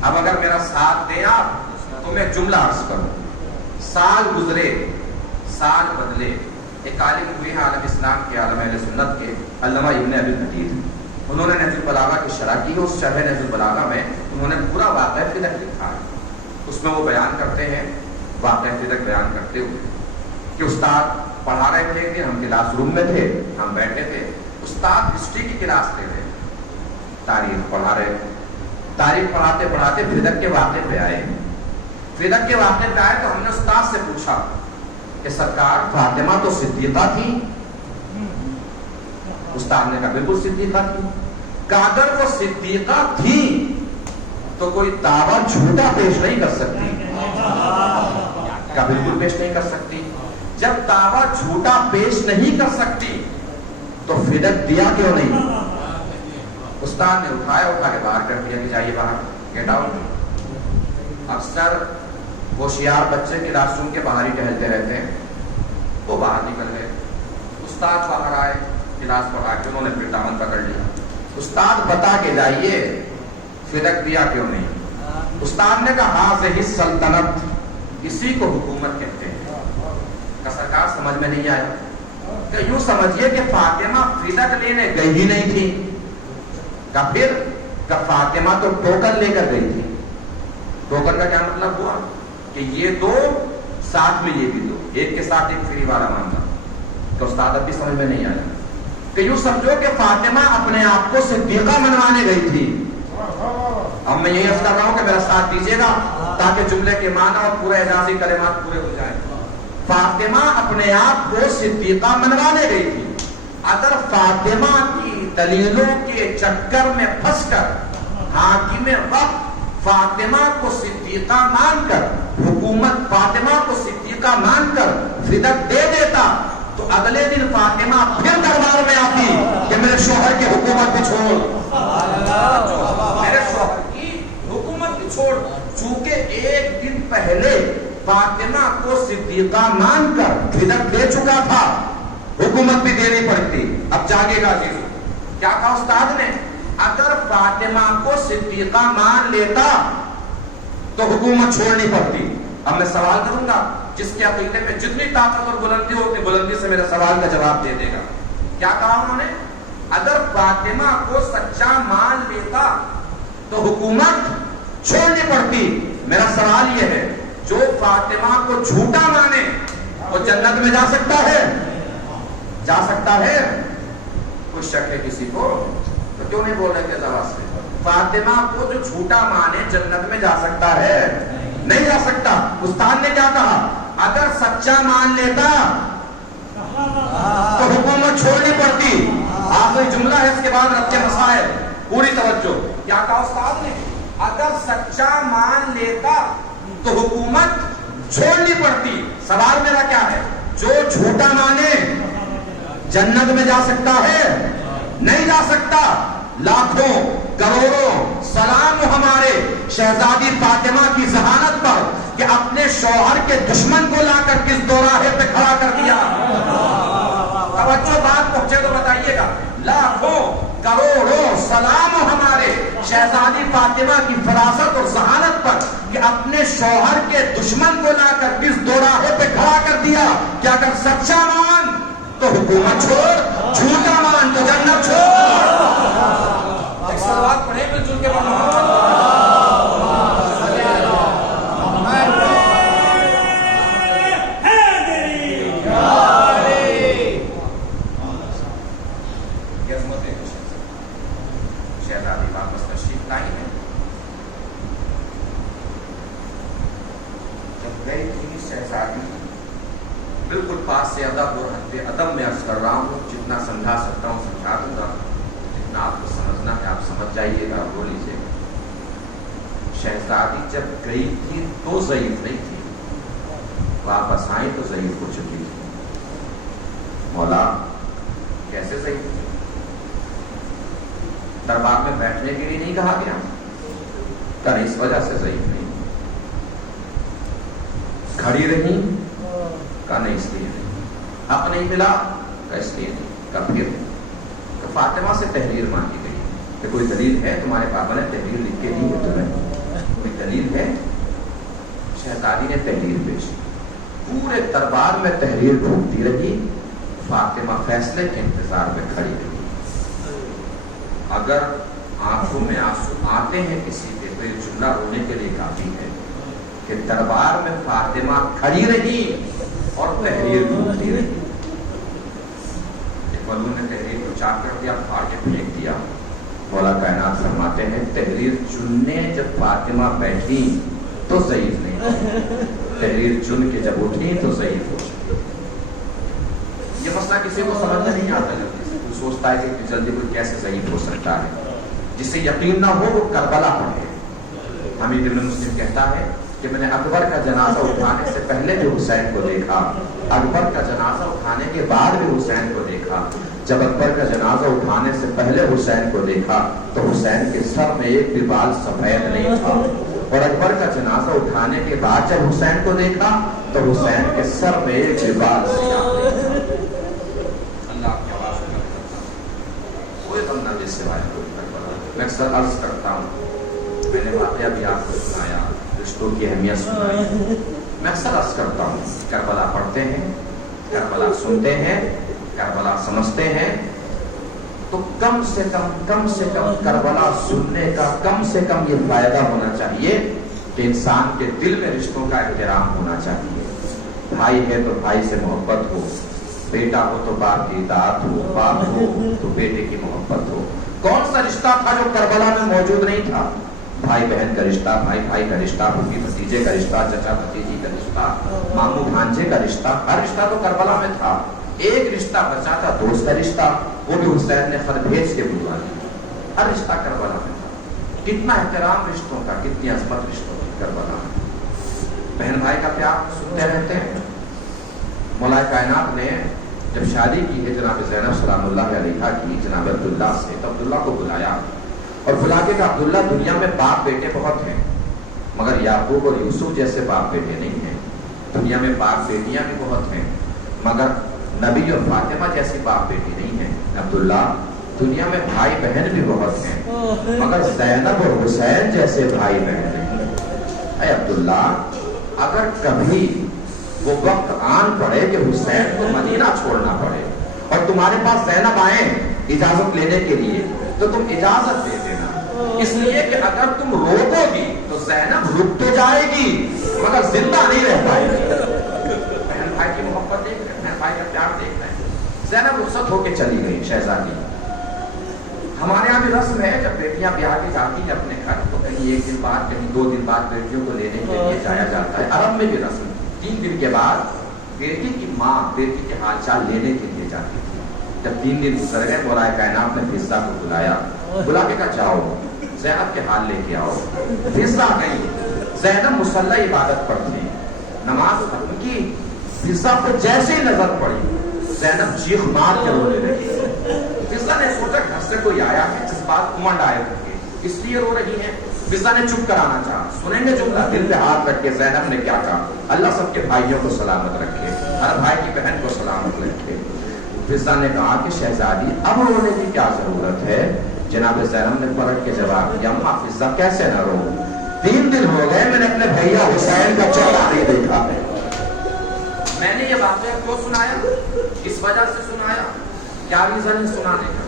اب اگر میرا ساتھ دیں آپ تو میں جملہ عرض کروں. سال گزرے، سال بدلے. ایک عالم ہوئے ہیں عالم اسلام کے، عالم اہل سنت کے، علامہ ابن ابی الحدید. انہوں نے نہج البلاغہ کی شرح کی. اس شرح نہج البلاغہ میں انہوں نے پورا واقعہ فدق لکھا ہے. اس میں وہ بیان کرتے ہیں، واقعہ فدق بیان کرتے ہوئے کہ استاد پڑھا رہے تھے. ایک دن ہم کلاس روم میں تھے، ہم بیٹھے تھے. استاد ہسٹری کی کلاس لے رہے، تاریخ پڑھا رہے. تاریخ پڑھاتے پڑھاتے فدق کے واقعے پہ آئے. فدق کے واقعے پہ آئے تو ہم نے استاد سے پوچھا کہ سرکار فاطمہ تو صدیقہ تھی. استاد نے کہا بالکل صدیقہ تھی. کہا اگر وہ صدیقہ تھی تو کوئی دعویٰ جھوٹا پیش نہیں کر سکتی. کہا بالکل پیش نہیں کر سکتی. جب دعویٰ جھوٹا پیش نہیں کر سکتی تو فدق دیا کیوں نہیں؟ استاد نے اٹھا کے باہر کر دیا کہ جائیے باہر، گیٹ آؤٹ. اکثر ہوشیار بچے کلاس روم کے باہر ہی ٹہلتے رہتے ہیں. وہ باہر نکل گئے. استاد باہر آئے، کلاس پڑھا کے انہوں نے پھر دامن پکڑ لیا. استاد بتا کے جائیے فدق دیا کیوں نہیں؟ استاد نے کہا ہاذہ سلطنت، اسی کو حکومت کہتے ہیں. کہ سرکار سمجھ میں نہیں آیا. کہ یوں سمجھیے کہ فاطمہ فدق لینے گئی ہی نہیں تھی. کہ پھر کہ فاطمہ تو ٹوکن لے کر گئی تھی. ٹوکن کا کیا مطلب ہوا؟ کہ یہ دو ساتھ میں یہ بھی دو، ایک کے ساتھ ایک فری والا مانگا. تو استاد اب بھی سمجھ میں نہیں آیا. کہ یوں سمجھو کہ فاطمہ اپنے آپ کو صدیقہ منوانے گئی تھی. اب میں یہی عرض کر رہا ہوں کہ میرا ساتھ دیجیے گا تاکہ جملے کے معنی اور پورے اعزازی کلمات پورے ہو جائیں. فاطمہ اپنے آپ کو صدیقہ منوانے گئی تھی. اگر فاطمہ کی دلیلوں کے چکر میں پھنس کر حاکم وقت فاطمہ کو صدیقہ مان کر، حکومت فاطمہ کو صدیقہ مان کر فدق دے دیتا تو اگلے دن فاطمہ پھر دربار میں آتی کہ میرے شوہر کی حکومت بھی چھوڑ، میرے شوہر کی حکومت بھی چھوڑ. چونکہ ایک دن پہلے فاطمہ کو صدیقہ مان کر بدعت دے چکا تھا، حکومت بھی دینی پڑتی. اب جاگے گا عزیز. کیا کہا استاد نے؟ اگر فاطمہ کو صدیقہ مان لیتا تو حکومت چھوڑنی پڑتی. اب میں سوال کروں گا، جس کے عقیدے میں جتنی طاقت اور بلندی ہو اتنی بلندی سے میرے سوال کا جواب دے دے گا. کیا کہا انہوں نے؟ اگر فاطمہ کو سچا مان لیتا تو حکومت چھوڑنی پڑتی. میرا سوال یہ ہے، جو فاطمہ کو جھوٹا مانے وہ جنت میں جا سکتا ہے؟ جا سکتا ہے؟ کچھ شک ہے کسی کو؟ تو کیوں نہیں بول رہے کہ جواب سے؟ فاطمہ کو جو جھوٹا مانے جنت میں جا سکتا ہے؟ نہیں جا سکتا. استاد نے کیا کہا؟ اگر سچا مان لیتا تو حکومت چھوڑنی پڑتی. آخری جملہ ہے، اس کے بعد رب کے مسائل. پوری توجہ. کیا کہا استاد نے؟ اگر سچا مان لیتا تو حکومت چھوڑنی پڑتی. سوال میرا کیا ہے؟ جو جھوٹا مانے جنت میں جا سکتا ہے؟ نہیں جا سکتا. لاکھوں کروڑوں سلام ہمارے شہزادی فاطمہ کی ذہانت پر کہ اپنے شوہر کے دشمن کو لا کر کس دوراہے پہ کھڑا کر دیا. توجہ بات پہنچے تو بتائیے گا. لاکھوں کروڑوں سلام ہمارے شہزادی فاطمہ کی فراست اور ذہانت پر کہ اپنے شوہر کے دشمن کو لا کر کس دوراہے پہ کھڑا کر دیا کہ اگر سچا مان تو حکومت چھوڑ، جھوٹا مان تو جنت چھوڑ. ایک سلوات پڑھیں مل جل کے شہزادی واپس تشریف لائی ہے. جب گئی تھی شہزادی بالکل پاس سے ادب اور حد ادب میں عرض کر رہا ہوں، جتنا سمجھا سکتا ہوں سمجھا دوں گا، جتنا آپ کو سمجھنا ہے آپ سمجھ جائیے گا، بول لیجیے. شہزادی جب گئی تھی تو ضعیف نہیں تھی، واپس آئی تو ضعیف ہو چکی تھی. مولا کیسے ضعیف تھی؟ دربار میں بیٹھنے کے لیے نہیں کہا گیا کہ اس وجہ سے ضعیف نہیں. کھڑی رہی کا نہیں اس لیے نہیں. حق نہیں ملا کا اس لیے نہیں. کا پھر کہ فاطمہ سے تحریر مانگی گئی کہ کوئی دلیل ہے؟ تمہارے پاپا نے تحریر لکھ کے دی ہے تمہیں، کوئی دلیل ہے؟ شہزادی نے تحریر بھیجی. پورے دربار میں تحریر ڈھونڈتی رہی. فاطمہ فیصلے کے انتظار میں کھڑی رہی. اگر آنکھوں میں آنسو آتے ہیں کسی کے تو یہ جملہ رونے کے لیے کافی ہے کہ دربار میں فاطمہ کھڑی رہی اور تحریر ڈھونڈتی رہی. ولو نے تحریر کو چاک کر دیا، پھاڑ کے پھینک دیا. مولا کائنات فرماتے ہیں تحریر چننے جب فاطمہ بیٹھی تو ضعیف نہیں، تحریر چن کے جب اٹھی تو ضعیف ہو چکی. یہ مسئلہ کسی کو سمجھ میں نہیں آتا. جلدی سے کوئی سوچتا ہے کہ جلدی کوئی کیسے ضعیف ہو سکتا ہے. جسے یقین نہ ہو وہ کربلا پڑھے. حمید ابن مسلم کہتا ہے کہ میں نے اکبر کا جنازہ اٹھانے سے پہلے بھی حسین کو دیکھا، اکبر کا جنازہ اٹھانے کے بعد بھی حسین کو دیکھا. جب اکبر کا جنازہ اٹھانے سے پہلے حسین کو دیکھا تو حسین کے سر میں ایک بھی بال سفید نہیں تھا، اور اکبر کا جنازہ اٹھانے کے بعد جب حسین کو دیکھا تو حسین کے سر میں ایک بھی بال سیاہ نہیں تھا. اللہ کی آواز کوئی بندہ جس سوائے میں اکثر عرض کرتا ہوں، میں نے واقعہ بھی آپ کو سنایا، رشتوں کی اہمیت سنائی. میں اکثر عرض کرتا ہوں کربلا پڑھتے ہیں، کربلا سنتے ہیں، کربلا سمجھتے ہیں تو کم سے کم کربلا سننے کا کم سے کم یہ فائدہ ہونا چاہیے کہ انسان کے دل میں رشتوں کا احترام ہونا چاہیے. بھائی ہے تو بھائی سے محبت ہو، بیٹا ہو تو باپ کی اطاعت ہو، باپ ہو تو بیٹے کی محبت ہو. کون سا رشتہ تھا جو کربلا میں موجود نہیں تھا؟ بھائی بہن کا رشتہ، بھائی بھائی کا رشتہ، پھوپھی بھتیجے کا رشتہ، چچا بھتیجی کا رشتہ، ماموں بھانجے کا رشتہ. ہر رشتہ تو کربلا میں تھا. ایک رشتہ بچا تھا دوست کا رشتہ، وہ بھی حسین نے خط بھیج کے بلوا لیا. ہر رشتہ کربلا میں تھا. کتنا احترام رشتوں کا، کتنی عظمت رشتوں کی کربلا میں. بہن بھائی کا پیار سنتے رہتے ہیں. مولا کائنات نے جب شادی کی ہے جناب زینب سلام اللہ علیہا کی جناب عبداللہ سے، تو عبداللہ کو بلایا اور بلا کے کہا عبداللہ دنیا میں باپ بیٹے بہت ہیں مگر یعقوب اور یوسف جیسے باپ بیٹے نہیں ہیں، دنیا میں باپ بیٹیاں بھی بہت ہیں مگر نبی اور فاطمہ جیسی باپ بیٹی نہیں ہیں۔ عبداللہ دنیا میں بھائی بہن بھی بہت ہیں مگر زینب اور حسین جیسے بھائی بہن نہیں۔ اے عبداللہ اگر کبھی وہ وقت آن پڑے کہ حسین کو مدینہ چھوڑنا پڑے اور تمہارے پاس زینب آئیں اجازت لینے کے لیے تو تم اجازت دے دینا، اس لیے کہ اگر تم روکو گی تو زینب رک تو جائے گی مگر زندہ نہیں رہ پائے گی۔ بہن بھائی کی محبت دیکھ رہے، بہن بھائی کا پیار دیکھ رہے۔ زینب رخصت ہو کے چلی گئی شہزادی۔ ہمارے یہاں بھی رسم ہے جب بیٹیاں بیاہ کے جاتی ہیں اپنے گھر تو کہیں ایک دن بعد کہیں 2 دن بعد بیٹیوں کو لینے کے لیے جایا جاتا ہے۔ عرب میں بھی رسم 3 دن کے بعد بیٹی کی ماں بیٹی کے حال چال لینے کے لیے جاتی تھی۔ جب 3 دن گزر گئے مولا کائنات نے فضہ کو بلا کے کہا جاؤ زینب کے حال لے کے آؤ۔ فضہ گئی، زینب مصلی عبادت پر تھی، نماز ختم کی، فضہ کو جیسے ہی نظر پڑی زینب چیخ مار کے رونے لگی۔ فضہ نے سوچا گھر سے کوئی آیا ہے جس بات کمنڈ آئے تھے اس لیے رو رہی ہیں۔ فضہ نے چپ کرانا چاہا، سنیں گے جملہ، دل پہ ہاتھ رکھ کے زینب نے کیا کہا، اللہ سب کے بھائیوں کو سلامت رکھے، ہر بھائی کی بہن کو سلامت رکھے۔ فضہ نے کہا کہ شہزادی اب رونے کی کیا ضرورت ہے؟ جناب زینب نے پلٹ کے جواب دیا اماں فضہ کیسے نہ رو، 3 دن ہو گئے میں نے اپنے بھیا حسین کا چہرہ نہیں دیکھا ہے۔ میں نے یہ واقعہ کیوں سنایا؟ اس وجہ سے سنایا، کیا ریزن ہے سنانے کا؟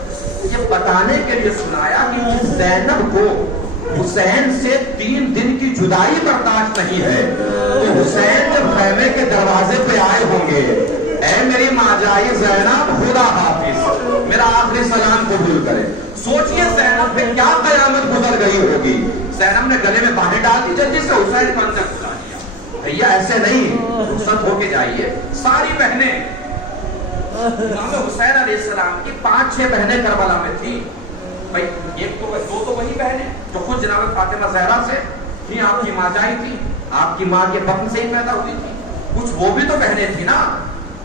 یہ بتانے کے لیے سنایا کہ زینب کو حسین سے 3 دن کی جدائی برداشت نہیں ہے تو حسین جب خیمے کے دروازے پہ آئے ہوں گے، اے میری ماجائی زینب خدا حافظ، میرا آخری سلام قبول کرے۔ سوچئے زینب پہ کیا قیامت گزر گئی ہوگی۔ زینب نے گلے میں باہیں ڈال دی، جلدی سے حسین کو اندر بلا لیا۔ بھیا ایسے نہیں، رخصت ہو کے جائیے۔ ساری بہنیں امام حسین علیہ السلام کی 5-6 بہنیں کربلا میں تھی۔ بھائی ایک تو 2 تو وہی بہنیں جو خود جناب فاطمہ زہرا سے تھی، آپ کی ماں جائی تھی، آپ کی ماں کے بطن سے ہی پیدا ہوئی تھی۔ کچھ وہ بھی تو بہنیں تھی نا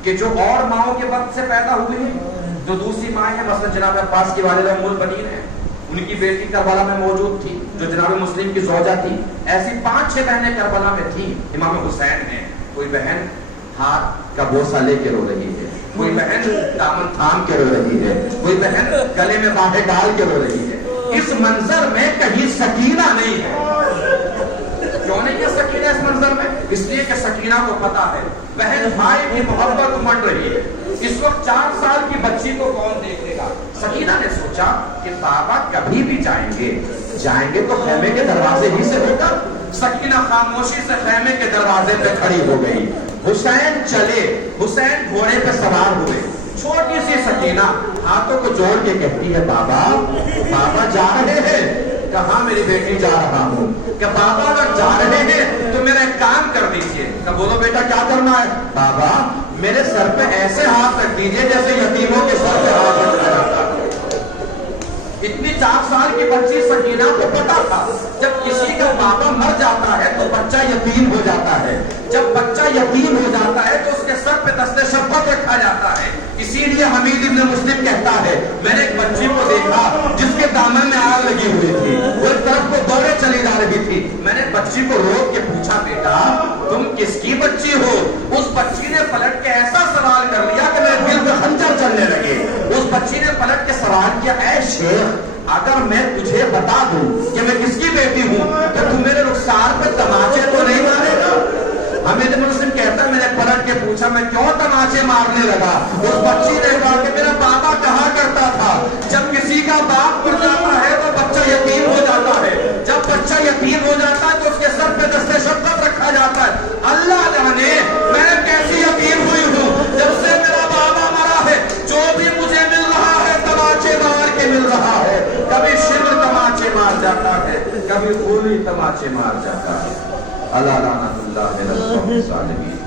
کہ جو اور ماؤں کے بطن سے پیدا ہوئی ہیں، جو دوسری ماں ہیں، مثلا جناب عباس کی والدہ ام البنین ہیں، ان کی بیٹی کربلا میں موجود تھی جو جناب مسلم کی زوجہ تھی۔ ایسی 5-6 بہنیں کربلا میں تھی۔ امام حسین ہیں، کوئی بہن ہاتھ کا بوسہ لے کے رو رہی ہے، کوئی بہن دامن تھام کے رو رہی ہے، کوئی بہن گلے میں باہیں ڈال کے رو رہی ہے۔ اس منظر میں کہیں سکینہ نہیں ہے۔ کیوں نہیں ہے سکینہ اس منظر میں؟ اس لیے کہ سکینہ کو پتا ہے بہن بھائی کی محبت امڑ رہی ہے، اس وقت 4 سال کی بچی کو کون دیکھے گا۔ سکینہ نے سوچا کہ بابا کبھی بھی جائیں گے تو خیمے کے دروازے ہی سے ہو کر۔ سکینہ خاموشی سے خیمے کے دروازے پہ کھڑی ہو گئی۔ حسین چلے، حسین گھوڑے پہ سوار ہوئے۔ چھوٹی سی سکینہ ہاتھوں کو جوڑ کے کہتی ہے بابا جا رہے ہیں؟ کہاں میری بیٹی جا رہا ہوں؟ کہ بابا اگر جا رہے ہیں تو میرا ایک کام کر دیجئے۔ کہ بولو بیٹا کیا کرنا ہے؟ بابا میرے سر پہ ایسے ہاتھ رکھ دیجئے جیسے یتیموں کے سر پہ ہاتھ رکھا جاتا ہے۔ اتنی 4 سال کی بچی سکینہ کو پتا تھا جب کسی کا بابا مر جاتا ہے تو بچہ یتیم ہو جاتا ہے، جب بچہ یتیم ہو جاتا ہے تو اس کے سر پہ دست شفقت رکھا جاتا ہے۔ اسی لیے حمید ابن مسلم کہتا ہے میں نے ایک بچی کو دیکھا جس کے دامن میں آگ لگی ہوئی تھی، وہ ایک طرف کو دوڑے چلی جا رہی تھی۔ میں نے بچی کو روک کے پوچھا بیٹا تم کس کی بچی ہو؟ اس بچی نے پلٹ کے ایسا سوال کر لیا کہ میرے دل میں خنجر چلنے لگے۔ اس بچی نے پلٹ کے سوال کیا اے شیخ اگر میں تجھے بتا دوں کہ میں کس کی بیٹی ہوں تو تم میرے رخسار پہ تماچے تو نہیں مارے گا؟ حمید بن مسلم کہتا ہے میں نے پلٹ کے پوچھا میں کیوں تماچے مارنے لگا؟ اس بچی نے کہا کہ میرا بابا کہا کرتا تھا جب کسی کا باپ مر جاتا ہے تو بچہ یتیم ہو جاتا ہے، جب بچہ یتیم ہو جاتا ہے تو اس کے سر پہ دست شفقت رکھا جاتا ہے۔ اللہ جانے میں کیسی یتیم ہوئی ہوں جب سے میرا بابا مرا ہے، جو بھی مجھے مل رہا ہے تماچے مار کے مل رہا ہے۔ کبھی شمر تماچے مار جاتا ہے، کبھی خونی تماچے مار جاتا ہے۔ اللہ لعنت اللہ علی الظالمین۔